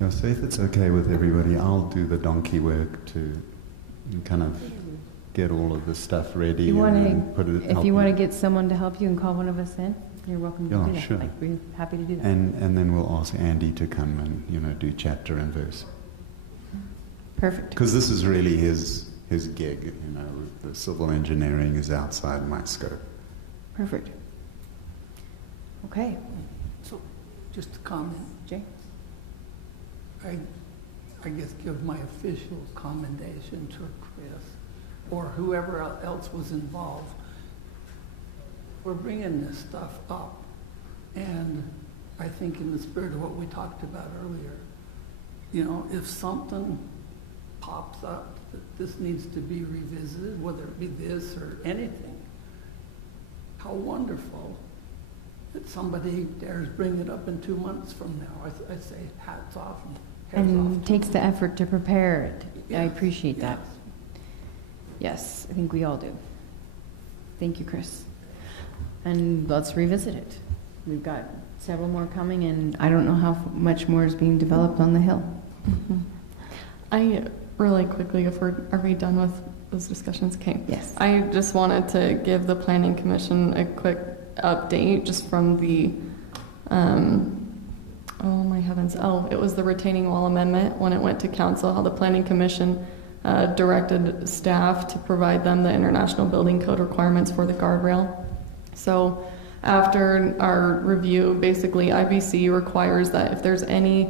Yeah, so if it's okay with everybody, I'll do the donkey work to kind of get all of the stuff ready You and wanna, then put it. if you want to get someone to help you and call one of us in, you're welcome to Yeah, do that. sure. Like, we're happy to do that. And then we'll ask Andy to come and do chapter and verse, Perfect. because this is really his gig. The civil engineering is outside my scope. Perfect. Okay, So, just a comment. Jay? I guess give my official commendation to Chris or whoever else was involved. We're bringing this stuff up, and I think in the spirit of what we talked about earlier, if something pops up that this needs to be revisited, whether it be this or anything, how wonderful that somebody dares bring it up in 2 months from now. I say hats off and heads And off. takes the effort to prepare it. I Yes, appreciate that. yes. Yes, I think we all do. Thank you, Chris. And let's revisit it. We've got several more coming, and I don't know how much more is being developed on the Hill. I really quickly, are we done with those discussions? Okay. Yes. I just wanted to give the Planning Commission a quick update just from the, oh my heavens, it was the retaining wall amendment when it went to council, how the Planning Commission directed staff to provide them the International Building Code requirements for the guardrail. So after our review, basically IBC requires that if there's any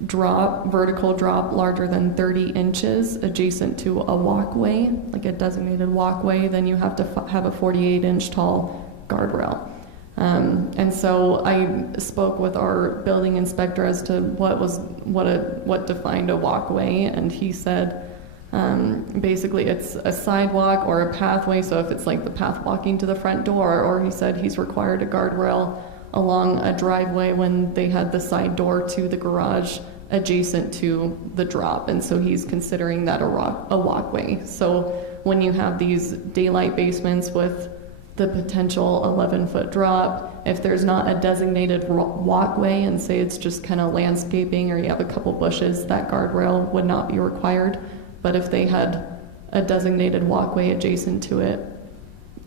vertical drop larger than 30 inches adjacent to a walkway, like a designated walkway, then you have to have a 48-inch tall guardrail. And so I spoke with our building inspector as to what defined a walkway, and he said basically it's a sidewalk or a pathway. So if it's like the path walking to the front door, or he said he's required a guardrail along a driveway when they had the side door to the garage adjacent to the drop, and so he's considering that a walkway. So when you have these daylight basements with the potential 11-foot drop. If there's not a designated walkway and say it's just kind of landscaping or you have a couple bushes, that guardrail would not be required. But if they had a designated walkway adjacent to it,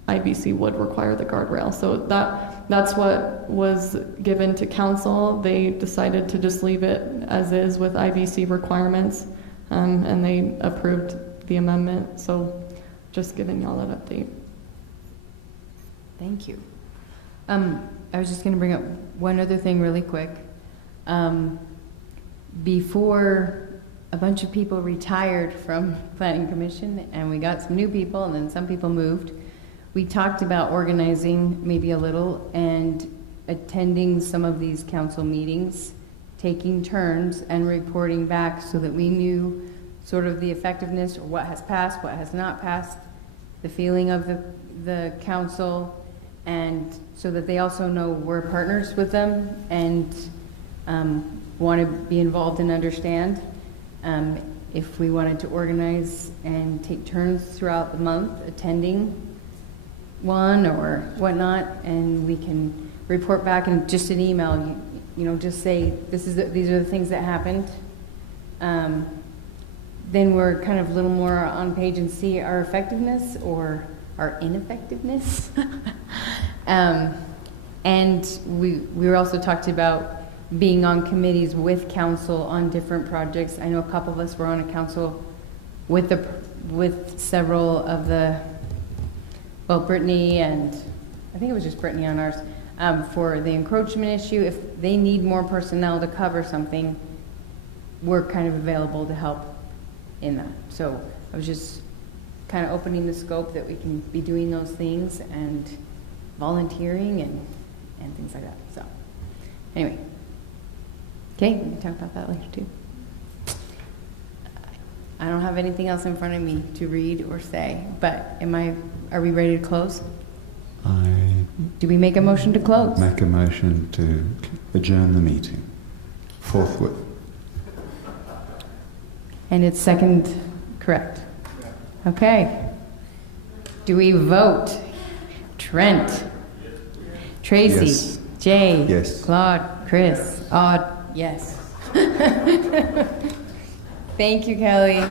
IBC would require the guardrail. So that's what was given to council. They decided to just leave it as is with IBC requirements, and they approved the amendment. So just giving y'all that update. Thank you. I was just going to bring up one other thing really quick. Before a bunch of people retired from Planning Commission and we got some new people and then some people moved, we talked about organizing maybe a little and attending some of these council meetings, taking turns and reporting back so that we knew sort of the effectiveness or what has passed, what has not passed, the feeling of the council, and so that they also know we're partners with them and want to be involved and understand. If we wanted to organize and take turns throughout the month attending one or whatnot, and we can report back in just an email, you know, just say these are the things that happened. Then we're kind of a little more on page and see our effectiveness or our ineffectiveness. And we were also talked about being on committees with council on different projects. I know a couple of us were on a council with several of the, well, Brittany and I think it was just Brittany on ours, for the encroachment issue. If they need more personnel to cover something, we're kind of available to help in that. So I was just kind of opening the scope that we can be doing those things and volunteering and things like that. So anyway, okay, we can talk about that later too. I don't have anything else in front of me to read or say, but are we ready to close? Do we make a motion to close? Make a motion to adjourn the meeting forthwith. And it's second, correct? Okay. Do we vote? Trent? Tracy? Yes. Jay? Yes. Claude? Chris? Odd? Yes. Thank you, Kelly.